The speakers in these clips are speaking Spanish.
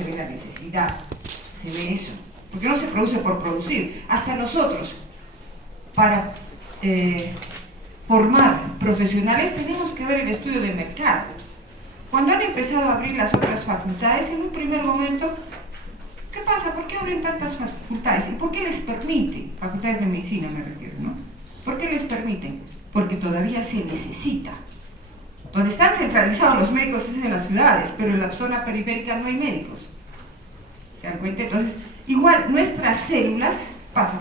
se ve la necesidad, se ve eso, porque no se produce por producir. Hasta nosotros, para formar profesionales, tenemos que ver el estudio de mercado. Cuando han empezado a abrir las otras facultades, en un primer momento, ¿qué pasa? ¿Por qué abren tantas facultades? ¿Y por qué les permiten? Facultades de medicina me refiero, ¿no? ¿Por qué les permiten? Porque todavía se necesita. Donde están centralizados los médicos es en las ciudades, pero en la zona periférica no hay médicos. ¿Se dan cuenta? Entonces, igual nuestras células, pasa,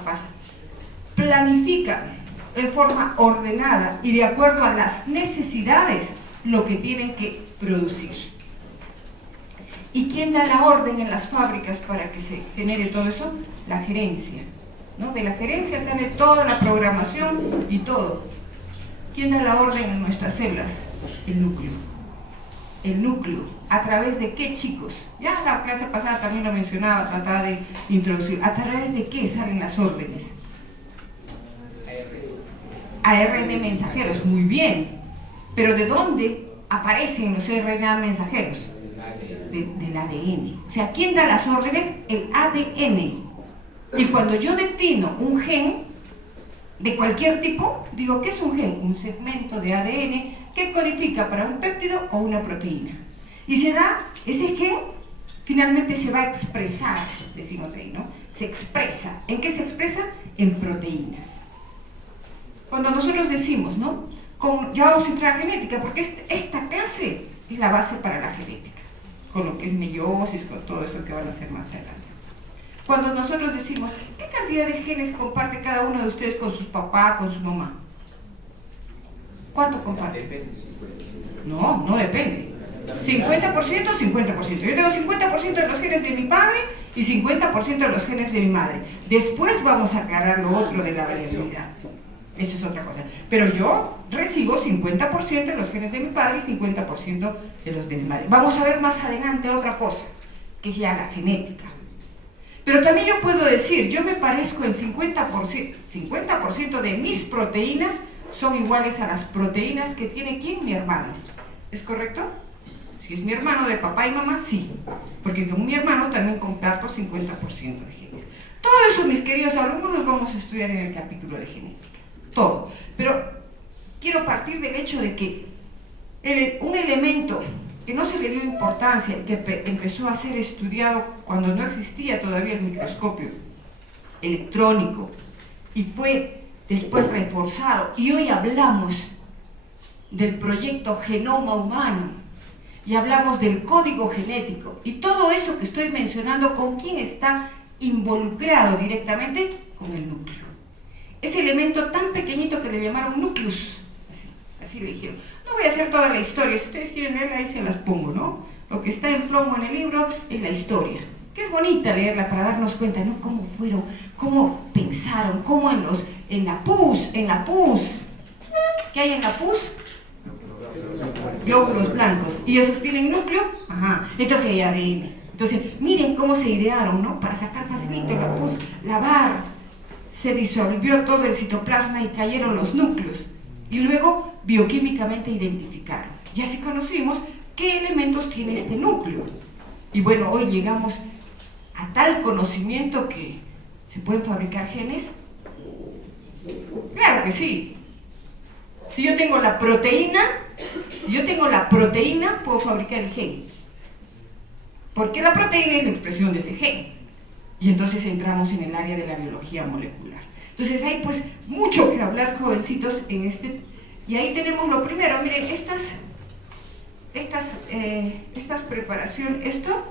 planifican en forma ordenada y de acuerdo a las necesidades lo que tienen que producir. ¿Y quién da la orden en las fábricas para que se genere todo eso? La gerencia, ¿no? De la gerencia sale toda la programación y todo. ¿Quién da la orden en nuestras células? El núcleo. El núcleo. ¿A través de qué, chicos? Ya la clase pasada también lo mencionaba, trataba de introducir. ¿A través de qué salen las órdenes? ARN mensajeros, muy bien. ¿Pero de dónde aparecen los RNA mensajeros? Del ADN. O sea, ¿quién da las órdenes? El ADN. Y cuando yo defino un gen de cualquier tipo, digo, ¿qué es un gen? Un segmento de ADN que codifica para un péptido o una proteína. Y se da, ese gen finalmente se va a expresar, decimos ahí, ¿no? Se expresa. ¿En qué se expresa? En proteínas. Cuando nosotros decimos, ¿no? Ya vamos a entrar a genética, porque esta clase es la base para la genética, con lo que es meiosis, con todo eso que van a hacer más adelante. Cuando nosotros decimos, ¿qué cantidad de genes comparte cada uno de ustedes con su papá, con su mamá? ¿Cuánto comparte? No, no depende. 50%, 50%. Yo tengo 50% de los genes de mi padre y 50% de los genes de mi madre. Después vamos a aclarar lo otro de la variabilidad. Eso es otra cosa. Pero yo recibo 50% de los genes de mi padre y 50% de los de mi madre. Vamos a ver más adelante otra cosa, que es ya la genética. Pero también yo puedo decir, yo me parezco en 50% de mis proteínas son iguales a las proteínas que tiene ¿quién? Mi hermano. ¿Es correcto? Si es mi hermano de papá y mamá, sí. Porque con mi hermano también comparto 50% de genes. Todo eso, mis queridos alumnos, lo vamos a estudiar en el capítulo de genética. Todo. Pero quiero partir del hecho de que un elemento que no se le dio importancia, que empezó a ser estudiado cuando no existía todavía el microscopio electrónico y fue después reforzado, y hoy hablamos del proyecto Genoma Humano y hablamos del código genético y todo eso que estoy mencionando, ¿con quién está involucrado directamente? Con el núcleo. Ese elemento tan pequeñito que le llamaron nucleus, así le dijeron. No voy a hacer toda la historia, si ustedes quieren leerla ahí se las pongo, ¿no? Lo que está en plomo en el libro es la historia, que es bonita leerla para darnos cuenta, ¿no? Cómo fueron, cómo pensaron, cómo en la pus, ¿qué hay en la pus? Glóbulos blancos, y esos tienen núcleo, ajá, entonces hay ADN. Entonces, miren cómo se idearon, ¿no? Para sacar facilito la pus, lavar, se disolvió todo el citoplasma y cayeron los núcleos. Y luego bioquímicamente identificaron. Y así conocimos qué elementos tiene este núcleo. Y bueno, hoy llegamos a tal conocimiento que ¿se pueden fabricar genes? Claro que sí. Si yo tengo la proteína, puedo fabricar el gen. Porque la proteína es la expresión de ese gen. Y entonces entramos en el área de la biología molecular. Entonces hay pues mucho que hablar, jovencitos, en este. Y ahí tenemos lo primero, miren, estas preparaciones, esto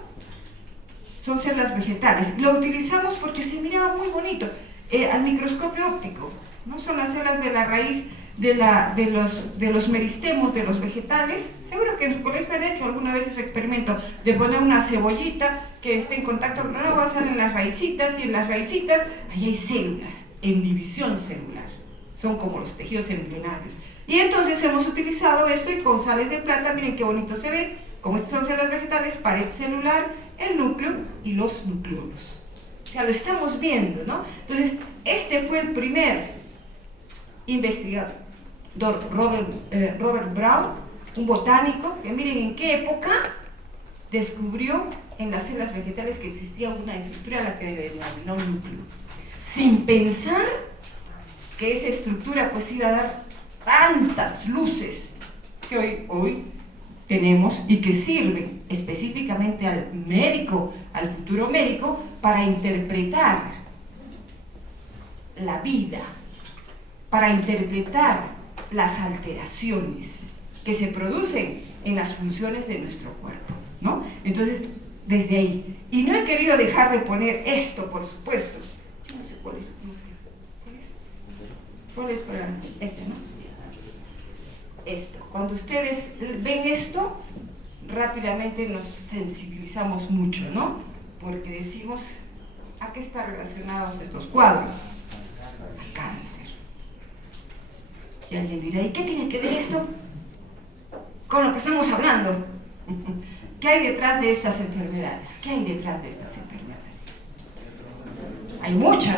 son células vegetales. Lo utilizamos porque se miraba muy bonito al microscopio óptico, ¿no? Son las células de la raíz de los meristemos de los vegetales. Seguro que en su colegio han hecho alguna vez ese experimento de poner una cebollita que esté en contacto con el agua, salen las raicitas, y en las raicitas ahí hay células en división celular, son como los tejidos embrionarios. Y entonces hemos utilizado esto y con sales de plata, miren qué bonito se ve, como estas son células vegetales, pared celular, el núcleo y los nucleolos. O sea, lo estamos viendo, ¿no? Entonces, este fue el primer investigador, Robert Brown, un botánico, que miren en qué época descubrió en las células vegetales que existía una estructura a la que denominó núcleo, sin pensar que esa estructura pues iba a dar tantas luces que hoy tenemos y que sirven específicamente al médico, al futuro médico, para interpretar la vida, para interpretar las alteraciones que se producen en las funciones de nuestro cuerpo, ¿no? Entonces, desde ahí. Y no he querido dejar de poner esto, por supuesto. Yo no sé cuál es. ¿Cuál es para este, no? Esto. Cuando ustedes ven esto, rápidamente nos sensibilizamos mucho, ¿no? Porque decimos, ¿a qué están relacionados estos cuadros? Al cáncer. Y alguien dirá, ¿y qué tiene que ver esto con lo que estamos hablando? ¿Qué hay detrás de estas enfermedades? ¿Qué hay detrás de estas enfermedades? Hay mucha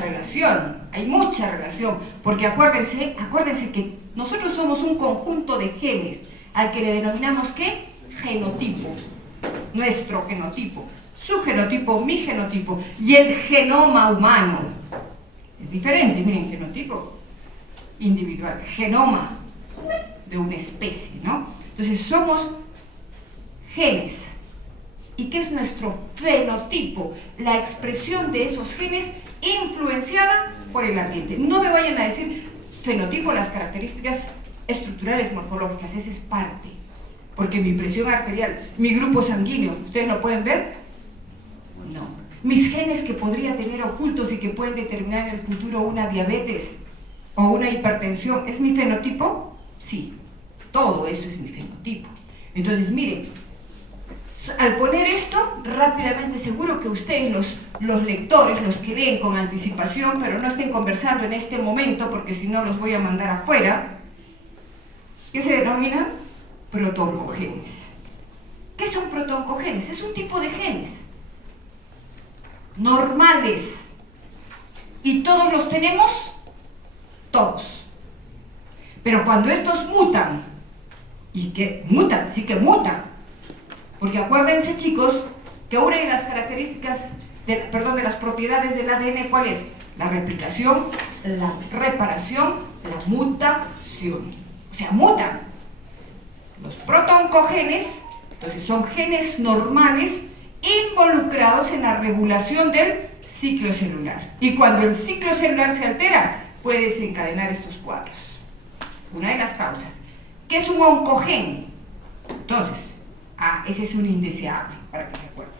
relación, porque acuérdense que nosotros somos un conjunto de genes, al que le denominamos, ¿qué? Genotipo, nuestro genotipo, su genotipo, mi genotipo, y el genoma humano. Es diferente, miren, genotipo individual, genoma de una especie, ¿no? Entonces somos genes. ¿Y qué es nuestro fenotipo? La expresión de esos genes influenciada por el ambiente. No me vayan a decir fenotipo, las características estructurales morfológicas, esa es parte. Porque mi presión arterial, mi grupo sanguíneo, ¿ustedes lo pueden ver? No. Mis genes que podría tener ocultos y que pueden determinar en el futuro una diabetes o una hipertensión, ¿es mi fenotipo? Sí. Todo eso es mi fenotipo. Entonces, miren, al poner esto, rápidamente seguro que ustedes, los lectores, los que leen con anticipación, pero no estén conversando en este momento, porque si no los voy a mandar afuera, ¿qué se denominan? Protoncogenes. ¿Qué son protoncogenes? Es un tipo de genes normales. ¿Y todos los tenemos? Todos. Pero cuando estos mutan, y que mutan, sí que mutan, porque acuérdense, chicos, que una de las características, de las propiedades del ADN, ¿cuál es? La replicación, la reparación, la mutación. O sea, mutan. Los protoncogenes, entonces, son genes normales involucrados en la regulación del ciclo celular. Y cuando el ciclo celular se altera, puede desencadenar estos cuadros. Una de las causas. ¿Qué es un oncogen? Entonces, ese es un indeseable, para que se acuerden.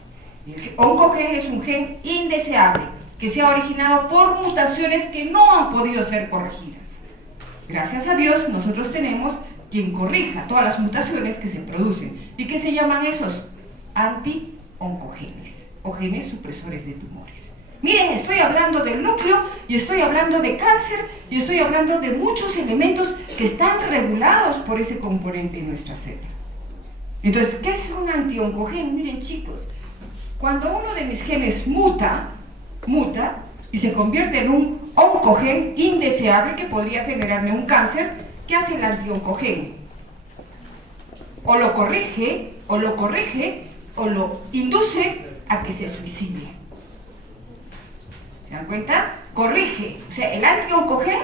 El oncogen es un gen indeseable, que se ha originado por mutaciones que no han podido ser corregidas. Gracias a Dios, nosotros tenemos quien corrija todas las mutaciones que se producen. ¿Y qué se llaman esos? Anti-oncogenes, o genes supresores de tumores. Miren, estoy hablando del núcleo, y estoy hablando de cáncer, y estoy hablando de muchos elementos que están regulados por ese componente en nuestra célula. Entonces, ¿qué es un anti-oncogen? Miren, chicos, cuando uno de mis genes muta y se convierte en un oncogen indeseable que podría generarme un cáncer, ¿qué hace el anti-oncogen? O lo corrige, o lo induce a que se suicide. ¿Se dan cuenta? Corrige. O sea, el anti-oncogen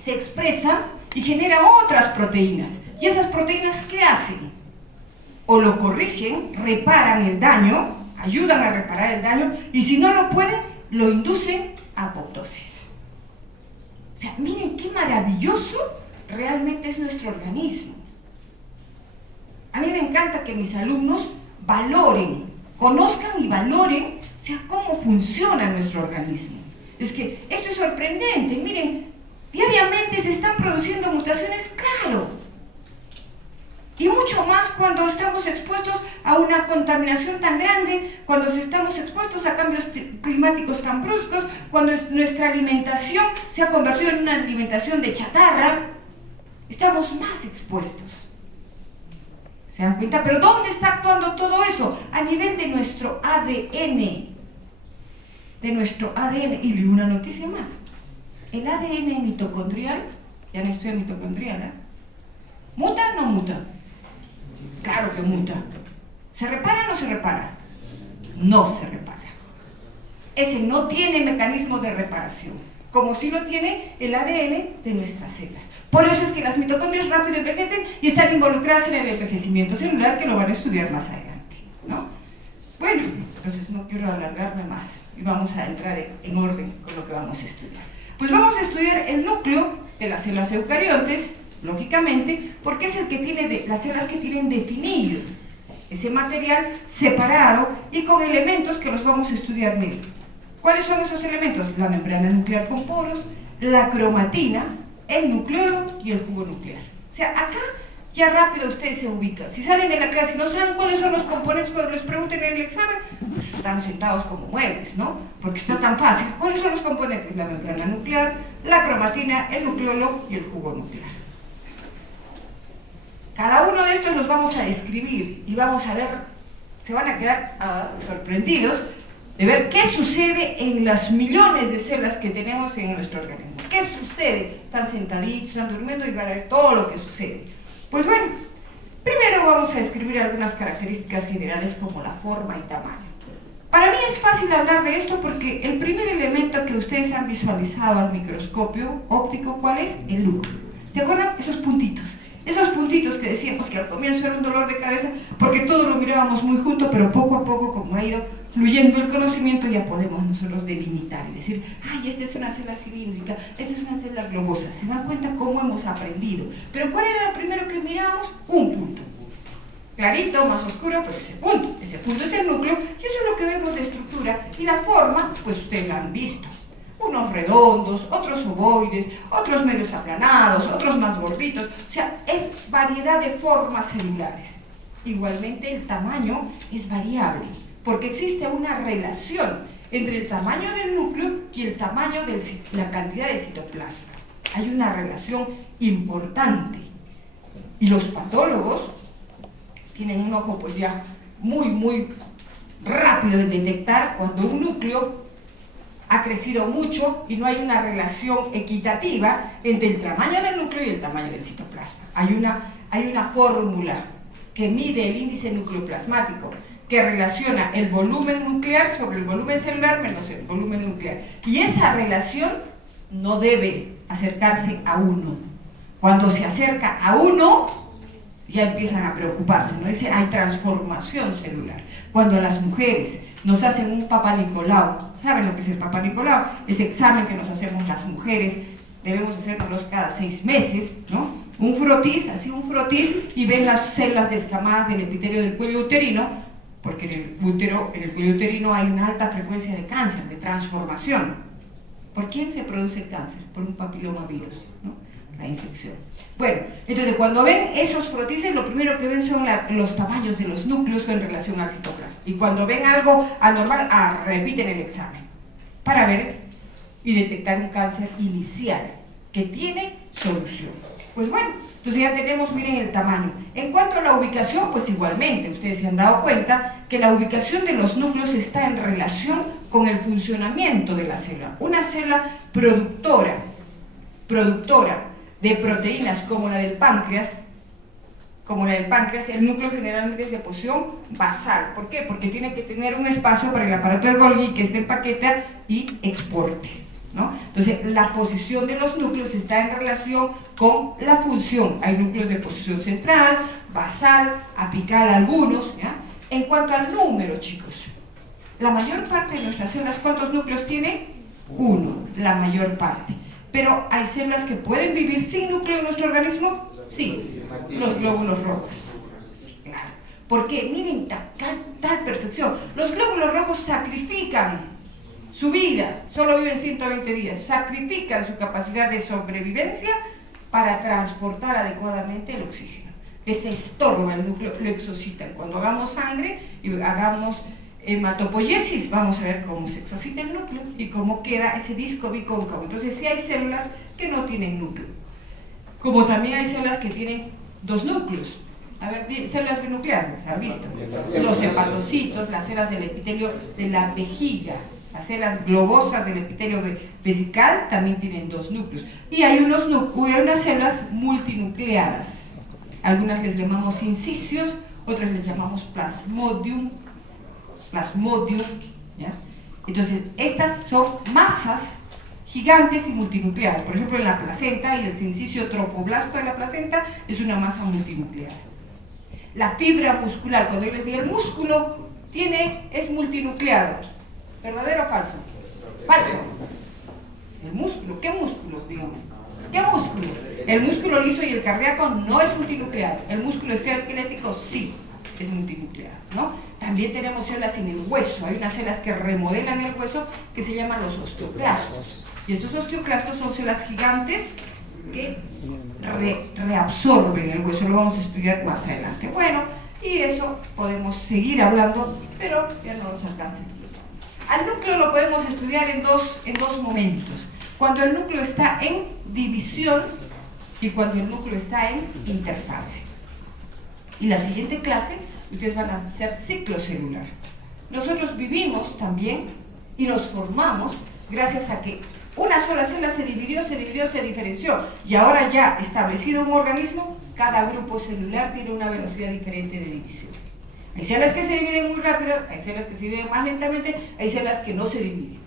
se expresa y genera otras proteínas. ¿Y esas proteínas qué hacen? O lo corrigen, reparan el daño, ayudan a reparar el daño, y si no lo pueden, lo inducen a apoptosis. O sea, miren qué maravilloso realmente es nuestro organismo. A mí me encanta que mis alumnos valoren, conozcan y valoren, o sea, cómo funciona nuestro organismo. Es que esto es sorprendente, miren, diariamente se están produciendo mutaciones, claro. Y mucho más cuando estamos expuestos a una contaminación tan grande, cuando estamos expuestos a cambios climáticos tan bruscos, cuando nuestra alimentación se ha convertido en una alimentación de chatarra, estamos más expuestos. ¿Se dan cuenta? Pero ¿dónde está actuando todo eso? A nivel de nuestro ADN. De nuestro ADN. Y una noticia más. El ADN mitocondrial, ya no estoy en mitocondrial, ¿eh? ¿Muta o no muta? Claro que muta. ¿Se repara o no se repara? no se repara. Ese no tiene mecanismo de reparación, como sí lo tiene el ADN de nuestras células. Por eso es que las mitocondrias rápido envejecen y están involucradas en el envejecimiento celular, que lo van a estudiar más adelante, ¿no? Bueno, entonces no quiero alargarme más y vamos a entrar en orden con lo que vamos a estudiar. Pues vamos a estudiar el núcleo de las células eucariontes, lógicamente, porque es el que tiene las células que tienen definido ese material separado y con elementos que los vamos a estudiar. Miren, ¿cuáles son esos elementos? La membrana nuclear con poros, la cromatina, el nucleolo y el jugo nuclear. O sea, acá ya rápido ustedes se ubican. Si salen de la clase y no saben cuáles son los componentes cuando les pregunten en el examen, pues están sentados como muebles, ¿no? Porque está tan fácil. ¿Cuáles son los componentes? La membrana nuclear, la cromatina, el nucleolo y el jugo nuclear. Cada uno de estos los vamos a escribir y vamos a ver, se van a quedar sorprendidos de ver qué sucede en las millones de células que tenemos en nuestro organismo. ¿Qué sucede? Están sentaditos, están durmiendo y van a ver todo lo que sucede. Pues bueno, primero vamos a escribir algunas características generales como la forma y tamaño. Para mí es fácil hablar de esto porque el primer elemento que ustedes han visualizado al microscopio óptico, ¿cuál es? El núcleo. ¿Se acuerdan? Esos puntitos. Esos puntitos que decíamos que al comienzo era un dolor de cabeza porque todo lo mirábamos muy junto, pero poco a poco, como ha ido fluyendo el conocimiento, ya podemos nosotros delimitar y decir, ay, esta es una célula cilíndrica, esta es una célula globosa. ¿Se dan cuenta cómo hemos aprendido? Pero ¿cuál era lo primero que mirábamos? Un punto. Clarito, más oscuro, pero ese punto es el núcleo, y eso es lo que vemos de estructura. Y la forma, pues ustedes la han visto. Unos redondos, otros ovoides, otros medios aplanados, otros más gorditos. O sea, es variedad de formas celulares. Igualmente el tamaño es variable, porque existe una relación entre el tamaño del núcleo y el tamaño de la cantidad de citoplasma. Hay una relación importante. Y los patólogos tienen un ojo pues ya muy rápido de detectar cuando un núcleo ha crecido mucho y no hay una relación equitativa entre el tamaño del núcleo y el tamaño del citoplasma. Hay una fórmula que mide el índice nucleoplasmático, que relaciona el volumen nuclear sobre el volumen celular menos el volumen nuclear. Y esa relación no debe acercarse a 1. Cuando se acerca a 1, ya empiezan a preocuparse, ¿no? Dice, hay transformación celular. Cuando las mujeres nos hacen un Papa Nicolau, ¿saben lo que es el Papa Nicolau? Ese examen que nos hacemos las mujeres, debemos hacérnoslos cada 6 meses, ¿no? Un frotis, y ven las células descamadas del epitelio del cuello uterino, porque en el cuello uterino hay una alta frecuencia de cáncer, de transformación. ¿Por quién se produce el cáncer? Por un papilomavirus, ¿no? La infección. Bueno, entonces cuando ven esos frotices, lo primero que ven son los tamaños de los núcleos en relación al citoplasma. Y cuando ven algo anormal, repiten el examen para ver y detectar un cáncer inicial que tiene solución. Pues bueno, entonces ya tenemos, miren el tamaño. En cuanto a la ubicación, pues igualmente, ustedes se han dado cuenta que la ubicación de los núcleos está en relación con el funcionamiento de la célula. Una célula productora de proteínas como la del páncreas, el núcleo generalmente es de posición basal. ¿Por qué? Porque tiene que tener un espacio para el aparato de Golgi que se empaqueta y exporte, ¿no? Entonces, la posición de los núcleos está en relación con la función. Hay núcleos de posición central, basal, apical algunos, ¿ya? En cuanto al número, chicos, la mayor parte de nuestras células, ¿cuántos núcleos tiene? 1, la mayor parte. Pero hay células que pueden vivir sin núcleo en nuestro organismo. Sí, los glóbulos rojos. Claro. Porque miren, tal perfección. Los glóbulos rojos sacrifican su vida, solo viven 120 días, sacrifican su capacidad de sobrevivencia para transportar adecuadamente el oxígeno. Les estorba el núcleo, lo exocitan. Cuando hagamos sangre y hagamos hematopoiesis, vamos a ver cómo se excocita el núcleo y cómo queda ese disco bicóncavo. Entonces sí hay células que no tienen núcleo, como también hay células que tienen 2 núcleos. A ver, células binucleares, ¿han visto? Los hepatocitos, las células del epitelio de la vejiga, las células globosas del epitelio vesical también tienen 2 núcleos. Y hay unas células multinucleadas. Algunas les llamamos incisios, otras les llamamos plasmodium plasmodium, ¿ya? Entonces, estas son masas gigantes y multinucleares. Por ejemplo, en la placenta, y el sincicio tropoblasto de la placenta es una masa multinuclear. La fibra muscular, cuando yo les digo el músculo, es multinucleado. ¿Verdadero o falso? Falso. El músculo, ¿qué músculo, digamos? ¿Qué músculo? El músculo liso y el cardíaco no es multinuclear. El músculo esteroesquelético sí es multinuclear, ¿no? También tenemos células en el hueso. Hay unas células que remodelan el hueso que se llaman los osteoclastos. Y estos osteoclastos son células gigantes que reabsorben el hueso. Lo vamos a estudiar más adelante. Bueno, y eso podemos seguir hablando, pero ya no nos alcanza el tiempo. Al núcleo lo podemos estudiar en dos momentos. Cuando el núcleo está en división y cuando el núcleo está en interfase. Y la siguiente clase, ustedes van a hacer ciclo celular. Nosotros vivimos también y nos formamos gracias a que una sola célula se dividió, se diferenció. Y ahora ya establecido un organismo, cada grupo celular tiene una velocidad diferente de división. Hay células que se dividen muy rápido, hay células que se dividen más lentamente, hay células que no se dividen.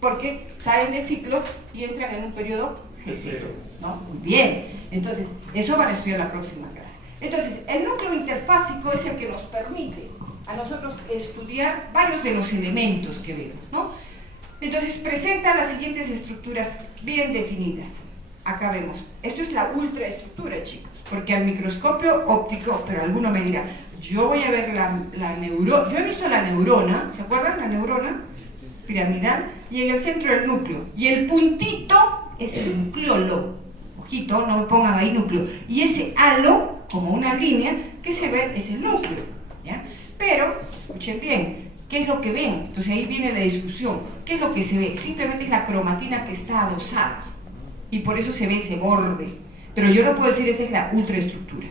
Porque salen de ciclo y entran en un periodo G0, ¿no? Muy bien. Entonces, eso van a estudiar la próxima clase. Entonces, el núcleo interfásico es el que nos permite a nosotros estudiar varios de los elementos que vemos, ¿no? Entonces, presenta las siguientes estructuras bien definidas. Acá vemos, esto es la ultraestructura, chicos, porque al microscopio óptico, pero alguno me dirá, yo voy a ver la neurona, yo he visto la neurona, ¿se acuerdan? La neurona piramidal, y en el centro el núcleo, y el puntito es el nucleolo, ojito, no me pongan ahí núcleo, y ese halo, como una línea, que se ve es el núcleo, ¿ya? Pero, escuchen bien, ¿qué es lo que ven? Entonces ahí viene la discusión, ¿qué es lo que se ve? Simplemente es la cromatina que está adosada, y por eso se ve ese borde, pero yo no puedo decir esa es la ultraestructura.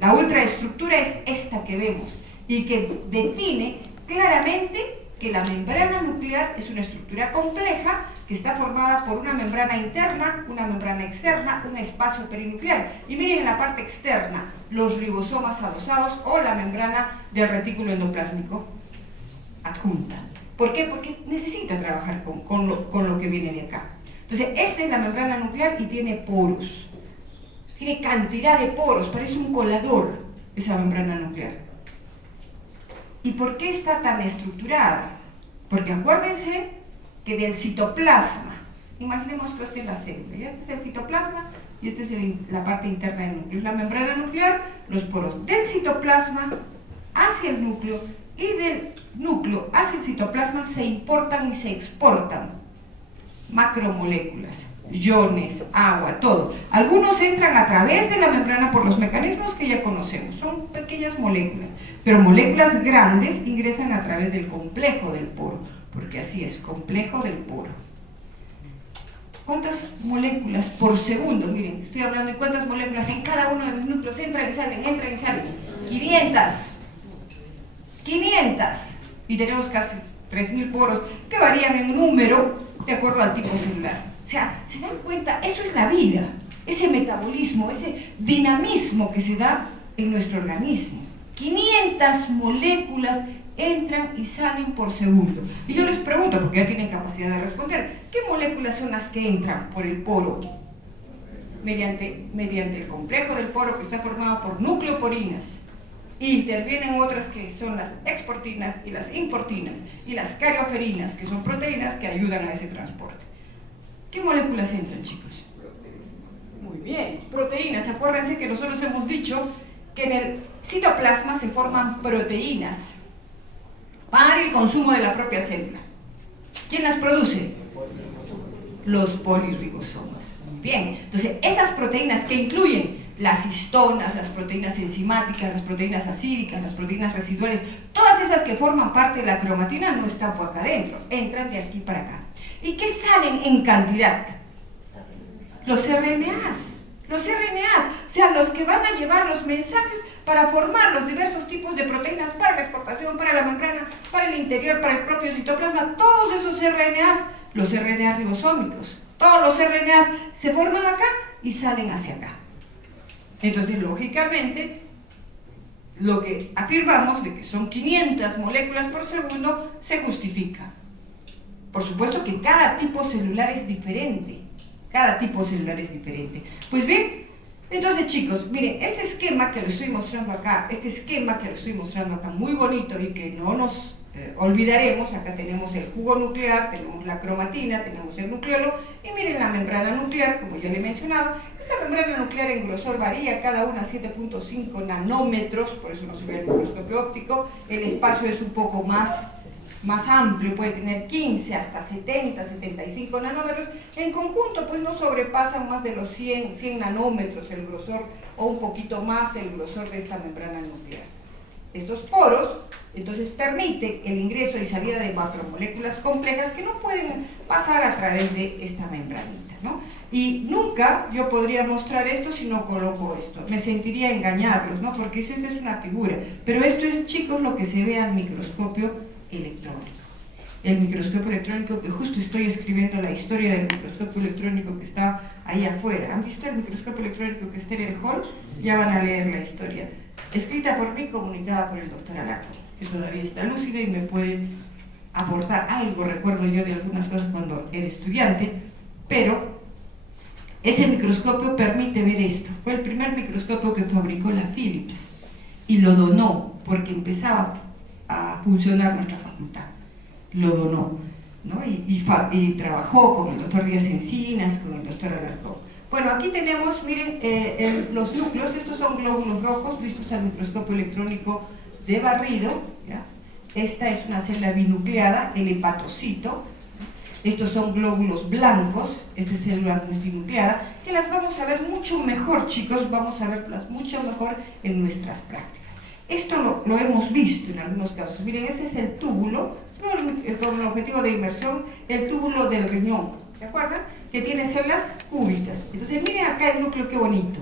La ultraestructura es esta que vemos, y que define claramente que la membrana nuclear es una estructura compleja que está formada por una membrana interna, una membrana externa, un espacio perinuclear. Y miren en la parte externa, los ribosomas adosados o la membrana del retículo endoplásmico adjunta. ¿Por qué? Porque necesita trabajar con lo que viene de acá. Entonces, esta es la membrana nuclear y tiene poros. Tiene cantidad de poros, parece un colador esa membrana nuclear. ¿Y por qué está tan estructurada? Porque acuérdense que del citoplasma, imaginemos que esta es la célula, ya este es el citoplasma y esta es la parte interna del núcleo, es la membrana nuclear, los poros del citoplasma hacia el núcleo y del núcleo hacia el citoplasma se importan y se exportan macromoléculas, iones, agua, todo. Algunos entran a través de la membrana por los mecanismos que ya conocemos, son pequeñas moléculas, pero moléculas grandes ingresan a través del complejo del poro, porque así es, complejo del poro. ¿Cuántas moléculas por segundo? Miren, estoy hablando de cuántas moléculas en cada uno de los núcleos entran y salen, 500. 500. Y tenemos casi 3000 poros que varían en número de acuerdo al tipo celular. O sea, ¿se dan cuenta? Eso es la vida, ese metabolismo, ese dinamismo que se da en nuestro organismo. 500 moléculas entran y salen por segundo. Y yo les pregunto, porque ya tienen capacidad de responder, ¿qué moléculas son las que entran por el poro? Mediante el complejo del poro que está formado por nucleoporinas. Intervienen otras que son las exportinas y las importinas y las carioferinas, que son proteínas que ayudan a ese transporte. ¿Qué moléculas entran, chicos? Muy bien, proteínas. Acuérdense que nosotros hemos dicho que en el citoplasma se forman proteínas para el consumo de la propia célula. ¿Quién las produce? Los polirribosomas. Muy bien, entonces esas proteínas que incluyen las histonas, las proteínas enzimáticas, las proteínas acídicas, las proteínas residuales, todas esas que forman parte de la cromatina no están por acá adentro, entran de aquí para acá. ¿Y qué salen en cantidad? Los RNAs. Los RNAs, o sea, los que van a llevar los mensajes para formar los diversos tipos de proteínas para la exportación, para la membrana, para el interior, para el propio citoplasma, todos esos RNAs, los RNA ribosómicos, todos los RNAs se forman acá y salen hacia acá. Entonces, lógicamente, lo que afirmamos de que son 500 moléculas por segundo se justifica. Por supuesto que cada tipo celular es diferente. Cada tipo celular es diferente. Pues bien, entonces chicos, miren, este esquema que les estoy mostrando acá, muy bonito y que no nos olvidaremos, acá tenemos el jugo nuclear, tenemos la cromatina, tenemos el nucleolo y miren la membrana nuclear, como ya le he mencionado. Esta membrana nuclear en grosor varía, cada una 7.5 nanómetros, por eso no se ve el microscopio óptico. El espacio es un poco más amplio, puede tener 15 hasta 70, 75 nanómetros. En conjunto, pues no sobrepasan más de los 100 nanómetros el grosor, o un poquito más el grosor de esta membrana nuclear. Estos poros, entonces, permiten el ingreso y salida de macromoléculas complejas que no pueden pasar a través de esta membranita, ¿no? Y nunca yo podría mostrar esto si no coloco esto. Me sentiría engañarlos, ¿no? Porque esta es una figura. Pero esto es, chicos, lo que se ve al microscopio electrónico. El microscopio electrónico, que justo estoy escribiendo la historia del microscopio electrónico que está ahí afuera. ¿Han visto el microscopio electrónico que está en el hall? Ya van a leer la historia. Escrita por mí, comunicada por el doctor Alarco, que todavía está lúcido y me puede aportar algo. Recuerdo yo de algunas cosas cuando era estudiante, pero ese microscopio permite ver esto. Fue el primer microscopio que fabricó la Philips y lo donó porque empezaba a funcionar nuestra facultad. Lo donó, ¿no? Y trabajó con el doctor Díaz Encinas, con el doctor Alarcón. Bueno, aquí tenemos, miren, los núcleos. Estos son glóbulos rojos vistos al microscopio electrónico de barrido, ¿ya? Esta es una célula binucleada, el hepatocito. Estos son glóbulos blancos, esta es célula multinucleada, que las vamos a ver mucho mejor, chicos, vamos a verlas mucho mejor en nuestras prácticas. Esto lo hemos visto en algunos casos. Miren, ese es el túbulo, con el objetivo de inmersión, el túbulo del riñón, ¿de acuerdo? Que tiene células cúbicas. Entonces, miren acá el núcleo, qué bonito,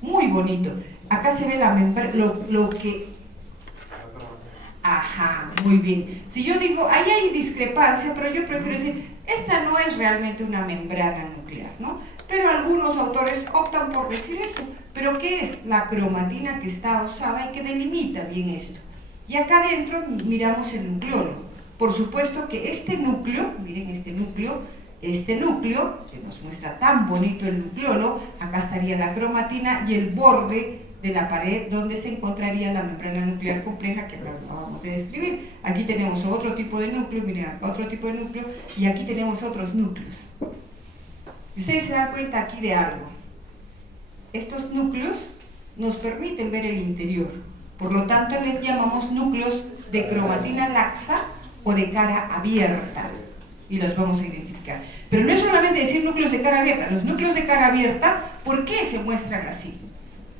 muy bonito. Acá se ve la membrana, lo que... Ajá, muy bien. Si yo digo, ahí hay discrepancia, pero yo prefiero decir, esta no es realmente una membrana nuclear, ¿no? Pero algunos autores optan por decir eso. ¿Pero qué es? La cromatina que está adosada y que delimita bien esto. Y acá adentro miramos el nucleolo. Por supuesto que este núcleo, miren este núcleo, que nos muestra tan bonito el nucleolo, acá estaría la cromatina y el borde de la pared donde se encontraría la membrana nuclear compleja que acabamos de describir. Aquí tenemos otro tipo de núcleo, miren acá otro tipo de núcleo, y aquí tenemos otros núcleos. Y ustedes se dan cuenta aquí de algo. Estos núcleos nos permiten ver el interior, por lo tanto les llamamos núcleos de cromatina laxa o de cara abierta, y los vamos a identificar. Pero no es solamente decir núcleos de cara abierta. Los núcleos de cara abierta, ¿por qué se muestran así?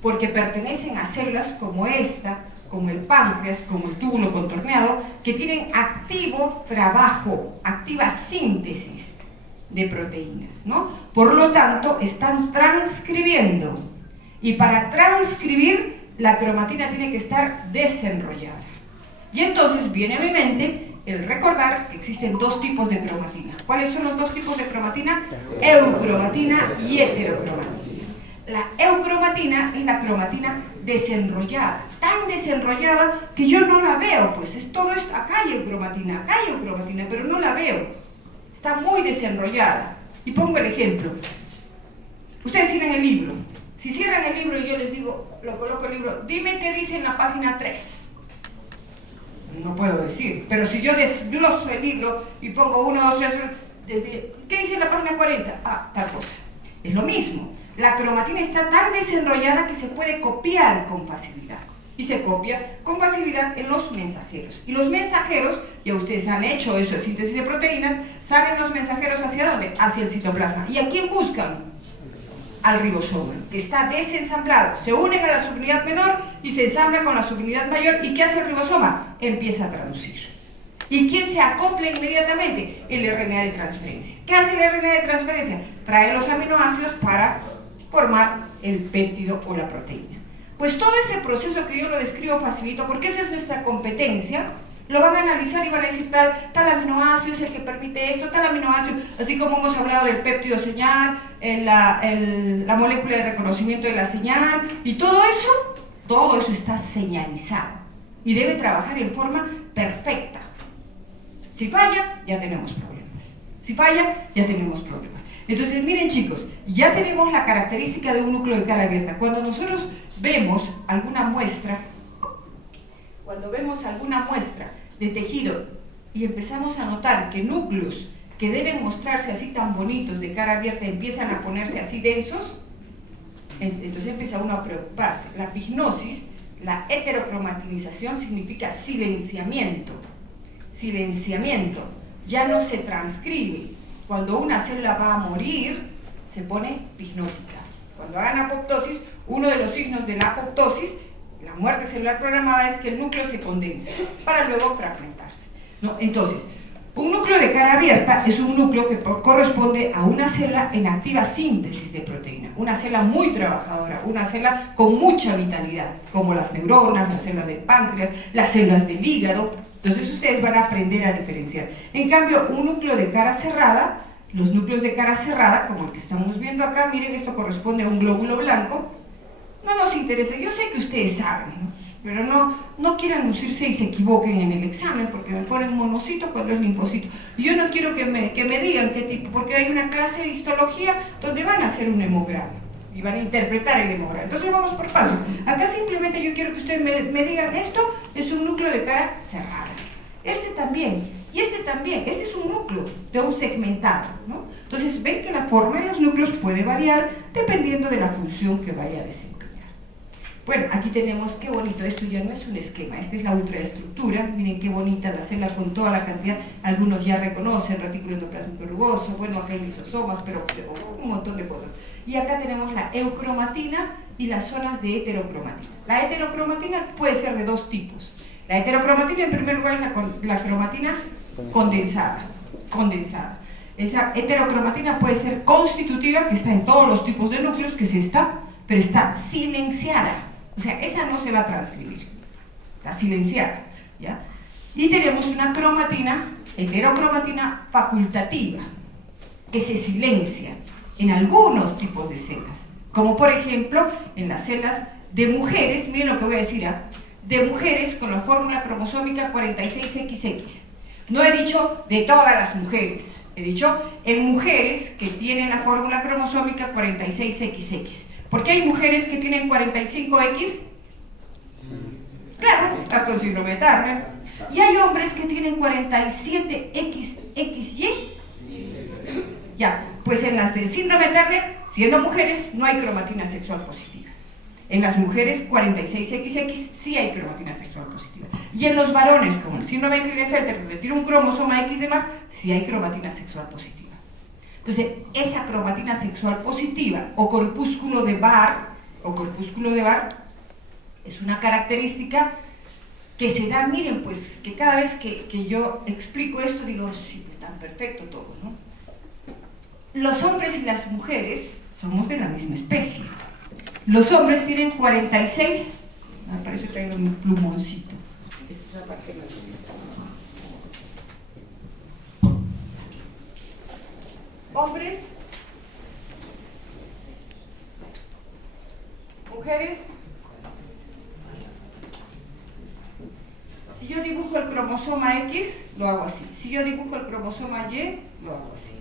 Porque pertenecen a células como esta, como el páncreas, como el túbulo contorneado, que tienen activo trabajo, activa síntesis de proteínas, ¿no? Por lo tanto, están transcribiendo. Y para transcribir, la cromatina tiene que estar desenrollada. Y entonces viene a mi mente el recordar que existen dos tipos de cromatina. ¿Cuáles son los dos tipos de cromatina? Eucromatina y heterocromatina. La eucromatina es la cromatina desenrollada, tan desenrollada que yo no la veo, pues acá hay eucromatina, pero no la veo. Está muy desenrollada. Y pongo el ejemplo. Ustedes tienen el libro. Si cierran el libro y yo les digo, lo coloco el libro, dime qué dice en la página 3. No puedo decir, pero si yo desgloso el libro y pongo 1, 2, 3, ¿qué dice en la página 40? Ah, tal cosa. Es lo mismo. La cromatina está tan desenrollada que se puede copiar con facilidad. Y se copia con facilidad en los mensajeros. Y los mensajeros, ya ustedes han hecho eso de síntesis de proteínas, salen los mensajeros ¿hacia dónde? Hacia el citoplasma. ¿Y a quién buscan? Al ribosoma, que está desensamblado. Se unen a la subunidad menor y se ensambla con la subunidad mayor. ¿Y qué hace el ribosoma? Empieza a traducir. ¿Y quién se acopla inmediatamente? El RNA de transferencia. ¿Qué hace el RNA de transferencia? Trae los aminoácidos para formar el péptido o la proteína. Pues todo ese proceso que yo lo describo facilito, porque esa es nuestra competencia, lo van a analizar y van a decir tal aminoácido es el que permite esto, tal aminoácido, así como hemos hablado del péptido señal, la molécula de reconocimiento de la señal, y todo eso todo eso está señalizado y debe trabajar en forma perfecta. Si falla, ya tenemos problemas. Si falla, ya tenemos problemas. Entonces, miren chicos, ya tenemos la característica de un núcleo de cara abierta. Cuando nosotros vemos alguna muestra, de tejido y empezamos a notar que núcleos que deben mostrarse así tan bonitos de cara abierta empiezan a ponerse así densos, entonces empieza uno a preocuparse. La pignosis, la heterocromatinización significa silenciamiento. Silenciamiento, ya no se transcribe. Cuando una célula va a morir, se pone pignótica. Cuando hagan apoptosis, uno de los signos de la apoptosis, la muerte celular programada, es que el núcleo se condensa para luego fragmentarse, ¿no? Entonces, un núcleo de cara abierta es un núcleo que corresponde a una célula en activa síntesis de proteína, una célula muy trabajadora, una célula con mucha vitalidad, como las neuronas, las células del páncreas, las células del hígado. Entonces ustedes van a aprender a diferenciar. En cambio, un núcleo de cara cerrada, los núcleos de cara cerrada, como el que estamos viendo acá, miren, esto corresponde a un glóbulo blanco. No nos interesa, yo sé que ustedes saben, ¿no? Pero no quieran lucirse y se equivoquen en el examen, porque me ponen monocito cuando es linfocito. Y yo no quiero que me digan qué tipo, porque hay una clase de histología donde van a hacer un hemograma y van a interpretar el hemograma. Entonces vamos por paso. Acá simplemente yo quiero que ustedes me digan, esto es un núcleo de cara cerrada. Este también, y este también. Este es un núcleo de un segmentado, ¿no? Entonces ven que la forma de los núcleos puede variar dependiendo de la función que vaya a desempeñar. Bueno, aquí tenemos, qué bonito, esto ya no es un esquema, esta es la ultraestructura, miren qué bonita la célula con toda la cantidad, algunos ya reconocen, retículo endoplásmico rugoso, bueno, acá hay lisosomas, pero un montón de cosas. Y acá tenemos la eucromatina y las zonas de heterocromatina. La heterocromatina puede ser de dos tipos. La heterocromatina, en primer lugar, es la cromatina condensada. Esa heterocromatina puede ser constitutiva, que está en todos los tipos de núcleos, pero está silenciada. O sea, esa no se va a transcribir. Está silenciada, ¿ya? Y tenemos una cromatina, heterocromatina facultativa, que se silencia en algunos tipos de células. Como por ejemplo, en las células de mujeres, miren lo que voy a decir, de mujeres con la fórmula cromosómica 46XX. No he dicho de todas las mujeres, he dicho en mujeres que tienen la fórmula cromosómica 46XX. ¿Por qué hay mujeres que tienen 45X? Claro, está con síndrome de Turner. Y hay hombres que tienen 47XXY. Ya, pues en las del síndrome de Turner, siendo mujeres, no hay cromatina sexual positiva. En las mujeres 46XX sí hay cromatina sexual positiva. Y en los varones, como el síndrome de Klinefelter, que tiene un cromosoma X de más, sí hay cromatina sexual positiva. Entonces, esa cromatina sexual positiva o corpúsculo de Barr es una característica que se da, miren, pues que cada vez que yo explico esto digo, sí, pues tan perfecto todo, ¿no? Los hombres y las mujeres somos de la misma especie. Los hombres tienen 46, me parece que traigo un plumoncito. Esa parte me gusta. Hombres, mujeres. Si yo dibujo el cromosoma X, lo hago así. Si yo dibujo el cromosoma Y, lo hago así.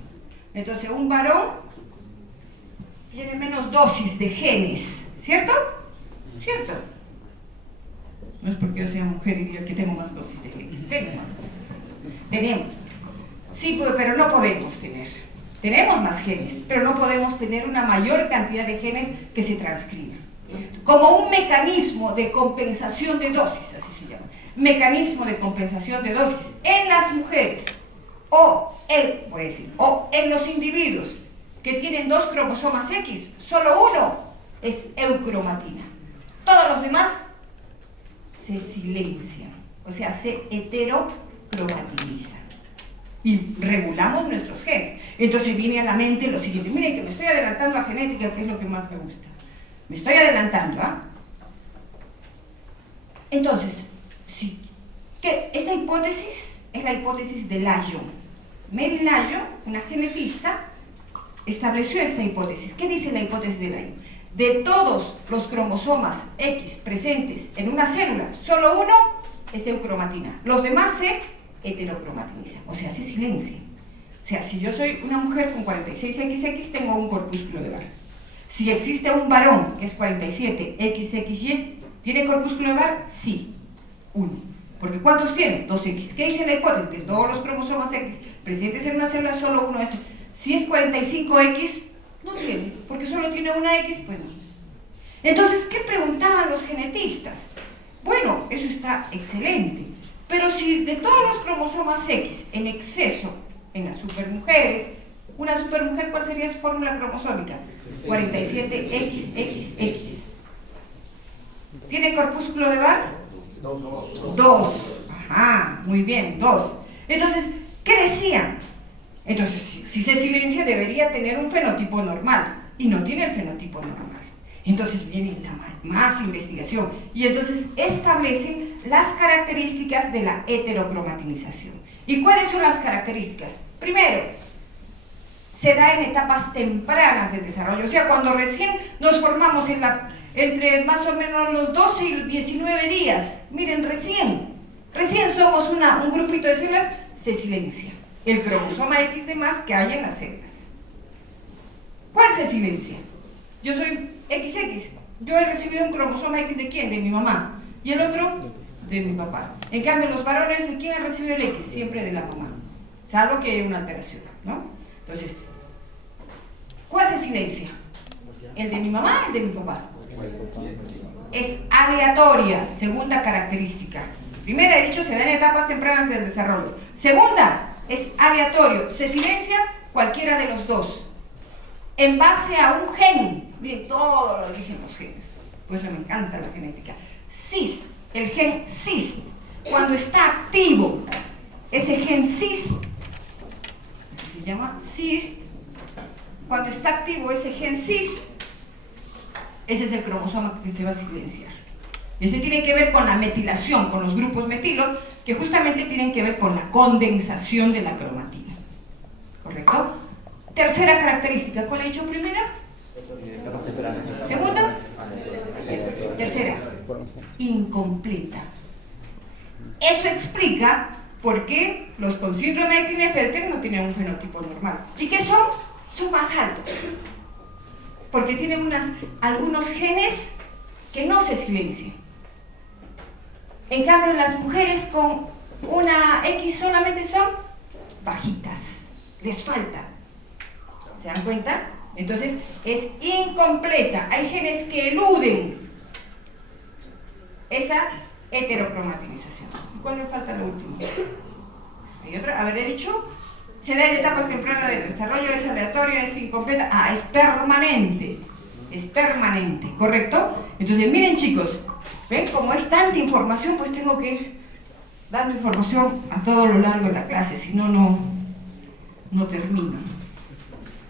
Entonces, un varón tiene menos dosis de genes, ¿cierto? ¿Cierto? No es porque yo sea mujer y diga que tengo más dosis de genes. Tenemos. Sí, pero no podemos tener. Tenemos más genes, pero no podemos tener una mayor cantidad de genes que se transcriben. Como un mecanismo de compensación de dosis, así se llama. Mecanismo de compensación de dosis en las mujeres o en los individuos que tienen dos cromosomas X, solo uno es eucromatina. Todos los demás se silencian, o sea, se heterocromatinizan. Y regulamos nuestros genes. Entonces viene a la mente lo siguiente. Miren que me estoy adelantando a genética, que es lo que más me gusta. Me estoy adelantando, ¿ah? Entonces, sí, que esta hipótesis es la hipótesis de Lyon. Mary Lyon, una genetista, estableció esta hipótesis. ¿Qué dice la hipótesis de Lyon? de todos los cromosomas X presentes en una célula, solo uno es eucromatina. Los demás se heterocromatinizan, o sea, se silencian. O sea, si yo soy una mujer con 46XX, tengo un corpúsculo de Barr. Si existe un varón que es 47XXY, ¿tiene corpúsculo de Barr? Sí, uno. Porque ¿cuántos tiene? 2X. ¿Qué dice la hipótesis? De todos los cromosomas X presentes en una célula, solo uno es. Si es 45X, no tiene, porque solo tiene una X, pues no. Entonces, ¿qué preguntaban los genetistas? Bueno, eso está excelente, pero si de todos los cromosomas X en exceso en las supermujeres, una supermujer, ¿cuál sería su fórmula cromosómica? 47XXX. ¿Tiene corpúsculo de Barr? 2. Ajá, muy bien, 2. Entonces, ¿qué decían? Entonces, si se silencia, debería tener un fenotipo normal, y no tiene el fenotipo normal. Entonces viene más investigación, y entonces establecen las características de la heterocromatinización. ¿Y cuáles son las características? Primero, se da en etapas tempranas del desarrollo, o sea, cuando recién nos formamos entre más o menos los 12 y los 19 días. Miren, recién somos un grupito de células, se silencia el cromosoma X de más que hay en las células. ¿Cuál se silencia? Yo soy XX, yo he recibido un cromosoma X ¿de quién? De mi mamá, y el otro de mi papá. En cambio, los varones, ¿de quién ha recibido el X? Siempre de la mamá, salvo que haya una alteración, ¿no? Entonces, ¿cuál se silencia? ¿El de mi mamá o el de mi papá? Es aleatoria, segunda característica. Primera, he dicho, se da en etapas tempranas del desarrollo. Segunda, es aleatorio, se silencia cualquiera de los dos, en base a un gen. Miren, todo lo dicen los genes, por eso me encanta la genética. CIS, el gen CIS, cuando está activo, ese gen CIS, así se llama CIS, cuando está activo ese gen CIS, ese es el cromosoma que se va a silenciar. Ese tiene que ver con la metilación, con los grupos metilos, que justamente tienen que ver con la condensación de la cromatina. ¿Correcto? Tercera característica, ¿cuál he dicho primera? Segunda. Tercera, incompleta. Eso explica por qué los con síndrome de Klinefelter no tienen un fenotipo normal. ¿Y qué son? Son más altos. Porque tienen algunos genes que no se silencian. En cambio, las mujeres con una X solamente son bajitas, les falta. ¿Se dan cuenta? Entonces, es incompleta. Hay genes que eluden esa heterocromatinización. ¿Cuál le falta lo último? Hay otra, he dicho, se da en etapas tempranas del desarrollo, es aleatoria, es incompleta. Ah, es permanente. Es permanente, ¿correcto? Entonces, miren chicos, ¿ven? Como es tanta información, pues tengo que ir dando información a todo lo largo de la clase, si no, no termino.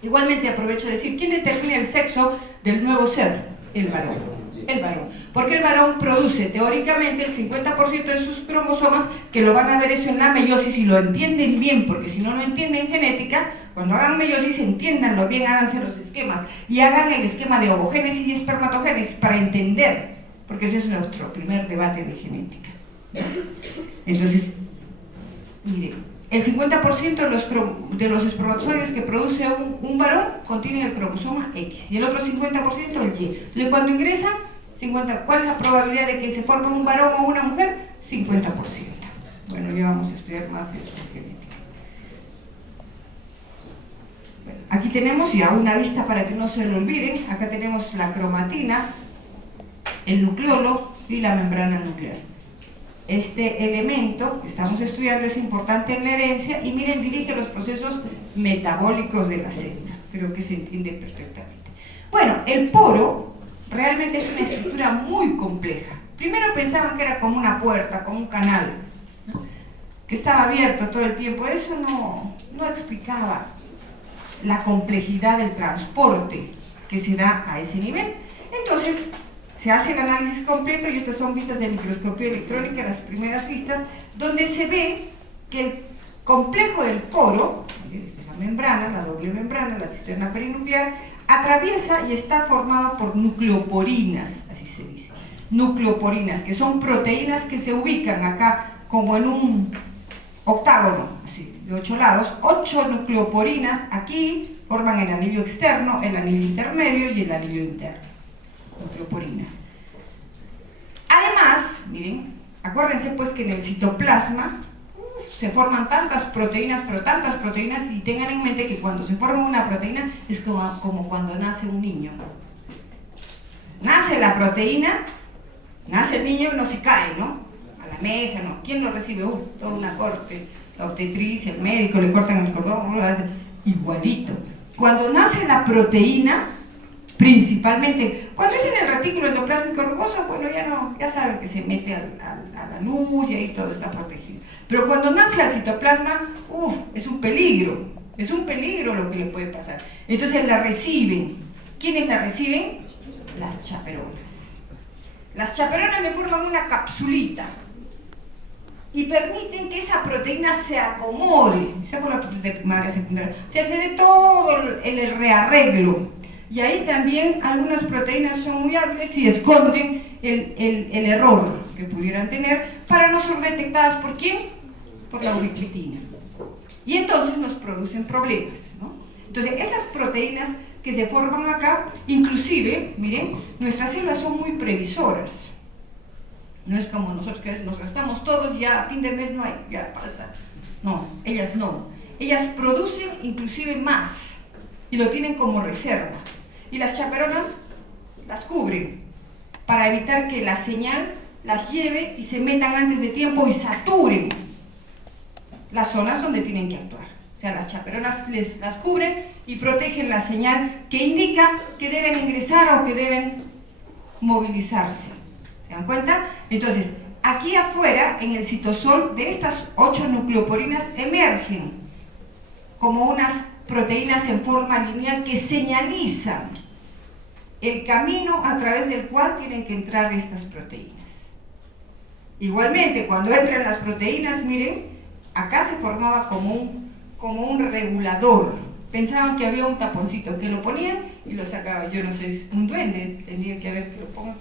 Igualmente aprovecho de decir, ¿quién determina el sexo del nuevo ser? El varón. El varón. Porque el varón produce teóricamente el 50% de sus cromosomas, que lo van a ver eso en la meiosis, y lo entienden bien, porque si no entienden genética, cuando hagan meiosis, entiéndanlo bien, háganse los esquemas, y hagan el esquema de ovogénesis y espermatogénesis para entender, porque ese es nuestro primer debate de genética. Entonces, miren, el 50% de los espermatozoides que produce un varón contienen el cromosoma X, y el otro 50% el Y. Entonces, cuando ingresan, ¿cuál es la probabilidad de que se forme un varón o una mujer? 50%. Bueno, ya vamos a estudiar más de eso en genética. Bueno, aquí tenemos ya una vista para que no se lo olviden. Acá tenemos la cromatina, el nucleolo y la membrana nuclear. Este elemento que estamos estudiando es importante en la herencia, y miren, dirige los procesos metabólicos de la célula. Creo que se entiende perfectamente. Bueno, el poro realmente es una estructura muy compleja. Primero pensaban que era como una puerta, como un canal, ¿no?, que estaba abierto todo el tiempo. Eso no explicaba la complejidad del transporte que se da a ese nivel. Entonces, se hace el análisis completo, y estas son vistas de microscopía electrónica, las primeras vistas, donde se ve que el complejo del poro, esta es la membrana, la doble membrana, la cisterna perinuclear, atraviesa y está formada por nucleoporinas, así se dice. Nucleoporinas, que son proteínas que se ubican acá como en un octágono, así, de 8 lados. 8 nucleoporinas aquí forman el anillo externo, el anillo intermedio y el anillo interno. Nucleoporinas. Además, miren, acuérdense pues que en el citoplasma se forman tantas proteínas, pero tantas proteínas, y tengan en mente que cuando se forma una proteína es como cuando nace un niño. Nace la proteína, nace el niño y no se cae, ¿no? A la mesa, ¿no? ¿Quién lo recibe? Toda una corte, la obstetricia, el médico, le cortan el cordón, igualito. Cuando nace la proteína, principalmente, cuando es en el retículo endoplásmico rugoso, bueno, ya saben que se mete a la luz y ahí todo está protegido. Pero cuando nace al citoplasma, es un peligro lo que le puede pasar. Entonces la reciben. ¿Quiénes la reciben? Las chaperonas. Las chaperonas le forman una capsulita y permiten que esa proteína se acomode, sea por la de primaria, secundaria, o sea, se dé todo el rearreglo. Y ahí también algunas proteínas son muy hábiles y esconden el error que pudieran tener para no ser detectadas ¿por quién? Por la ubiquitina. Y entonces nos producen problemas, ¿no? Entonces esas proteínas que se forman acá, inclusive, miren, nuestras células son muy previsoras. No es como nosotros que nos gastamos todos, ya a fin de mes no hay, ya falta. No, ellas no. Ellas producen inclusive más y lo tienen como reserva. Y las chaperonas las cubren para evitar que la señal las lleve y se metan antes de tiempo y saturen las zonas donde tienen que actuar. O sea, las chaperonas las cubren y protegen la señal que indica que deben ingresar o que deben movilizarse. ¿Se dan cuenta? Entonces, aquí afuera, en el citosol, de estas 8 nucleoporinas emergen como unas proteínas en forma lineal que señalizan el camino a través del cual tienen que entrar estas proteínas. Igualmente, cuando entran las proteínas, miren, acá se formaba como un regulador. Pensaban que había un taponcito que lo ponían y lo sacaban. Yo no sé, un duende tenía que haber que lo pongan,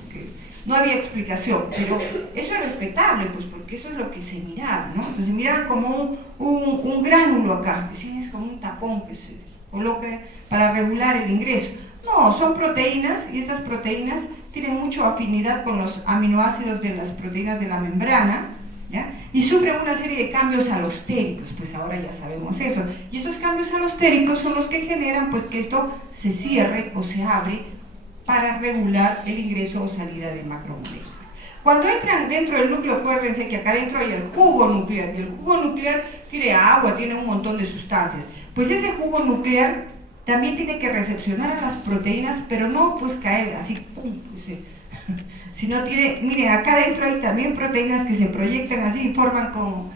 porque no había explicación, pero eso es respetable, pues, porque eso es lo que se miraba, ¿no? Entonces miraban como un gránulo acá, es como un tapón que se coloca para regular el ingreso. No, son proteínas, y estas proteínas tienen mucha afinidad con los aminoácidos de las proteínas de la membrana, ¿ya? Y sufren una serie de cambios alostéricos, pues ahora ya sabemos eso. Y esos cambios alostéricos son los que generan pues que esto se cierre o se abre para regular el ingreso o salida de macromoléculas. Cuando entran dentro del núcleo, acuérdense que acá dentro hay el jugo nuclear, y el jugo nuclear tiene agua, tiene un montón de sustancias. Pues ese jugo nuclear también tiene que recepcionar a las proteínas, pero no pues caer así, pum, pues, sino tiene, miren, acá dentro hay también proteínas que se proyectan así y forman como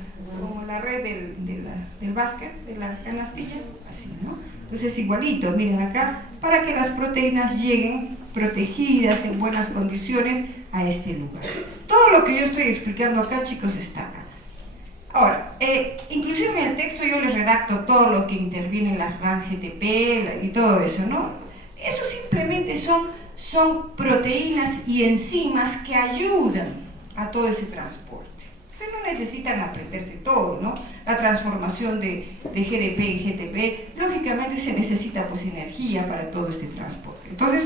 la red del básquet, de la canastilla, así, ¿no? Entonces igualito, miren acá, para que las proteínas lleguen protegidas en buenas condiciones a este lugar. Todo lo que yo estoy explicando acá, chicos, está acá. Ahora, inclusive en el texto yo les redacto todo lo que interviene en la RAN-GTP y todo eso, ¿no? Eso simplemente son proteínas y enzimas que ayudan a todo ese transporte. Ustedes no necesitan aprenderse todo, ¿no? La transformación de GDP en GTP, lógicamente se necesita pues energía para todo este transporte. Entonces,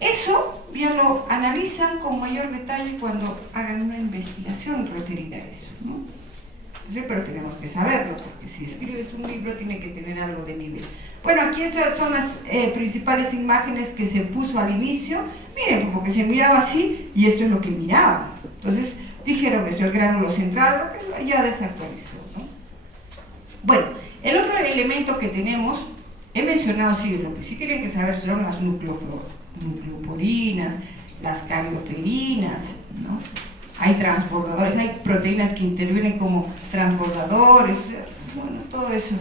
eso bien lo analizan con mayor detalle cuando hagan una investigación referida a eso, ¿no? Entonces, pero tenemos que saberlo, porque si escribes un libro tiene que tener algo de nivel. Bueno, aquí esas son las principales imágenes que se puso al inicio. Miren, porque se miraba así y esto es lo que miraban. Entonces dijeron eso, el gránulo central, lo que ya desactualizó, ¿no? Bueno, el otro elemento que tenemos, he mencionado, sí, lo que sí tienen que saber son las nucleoporinas, las carioperinas, ¿no? Hay transbordadores, hay proteínas que intervienen como transbordadores, bueno, todo eso.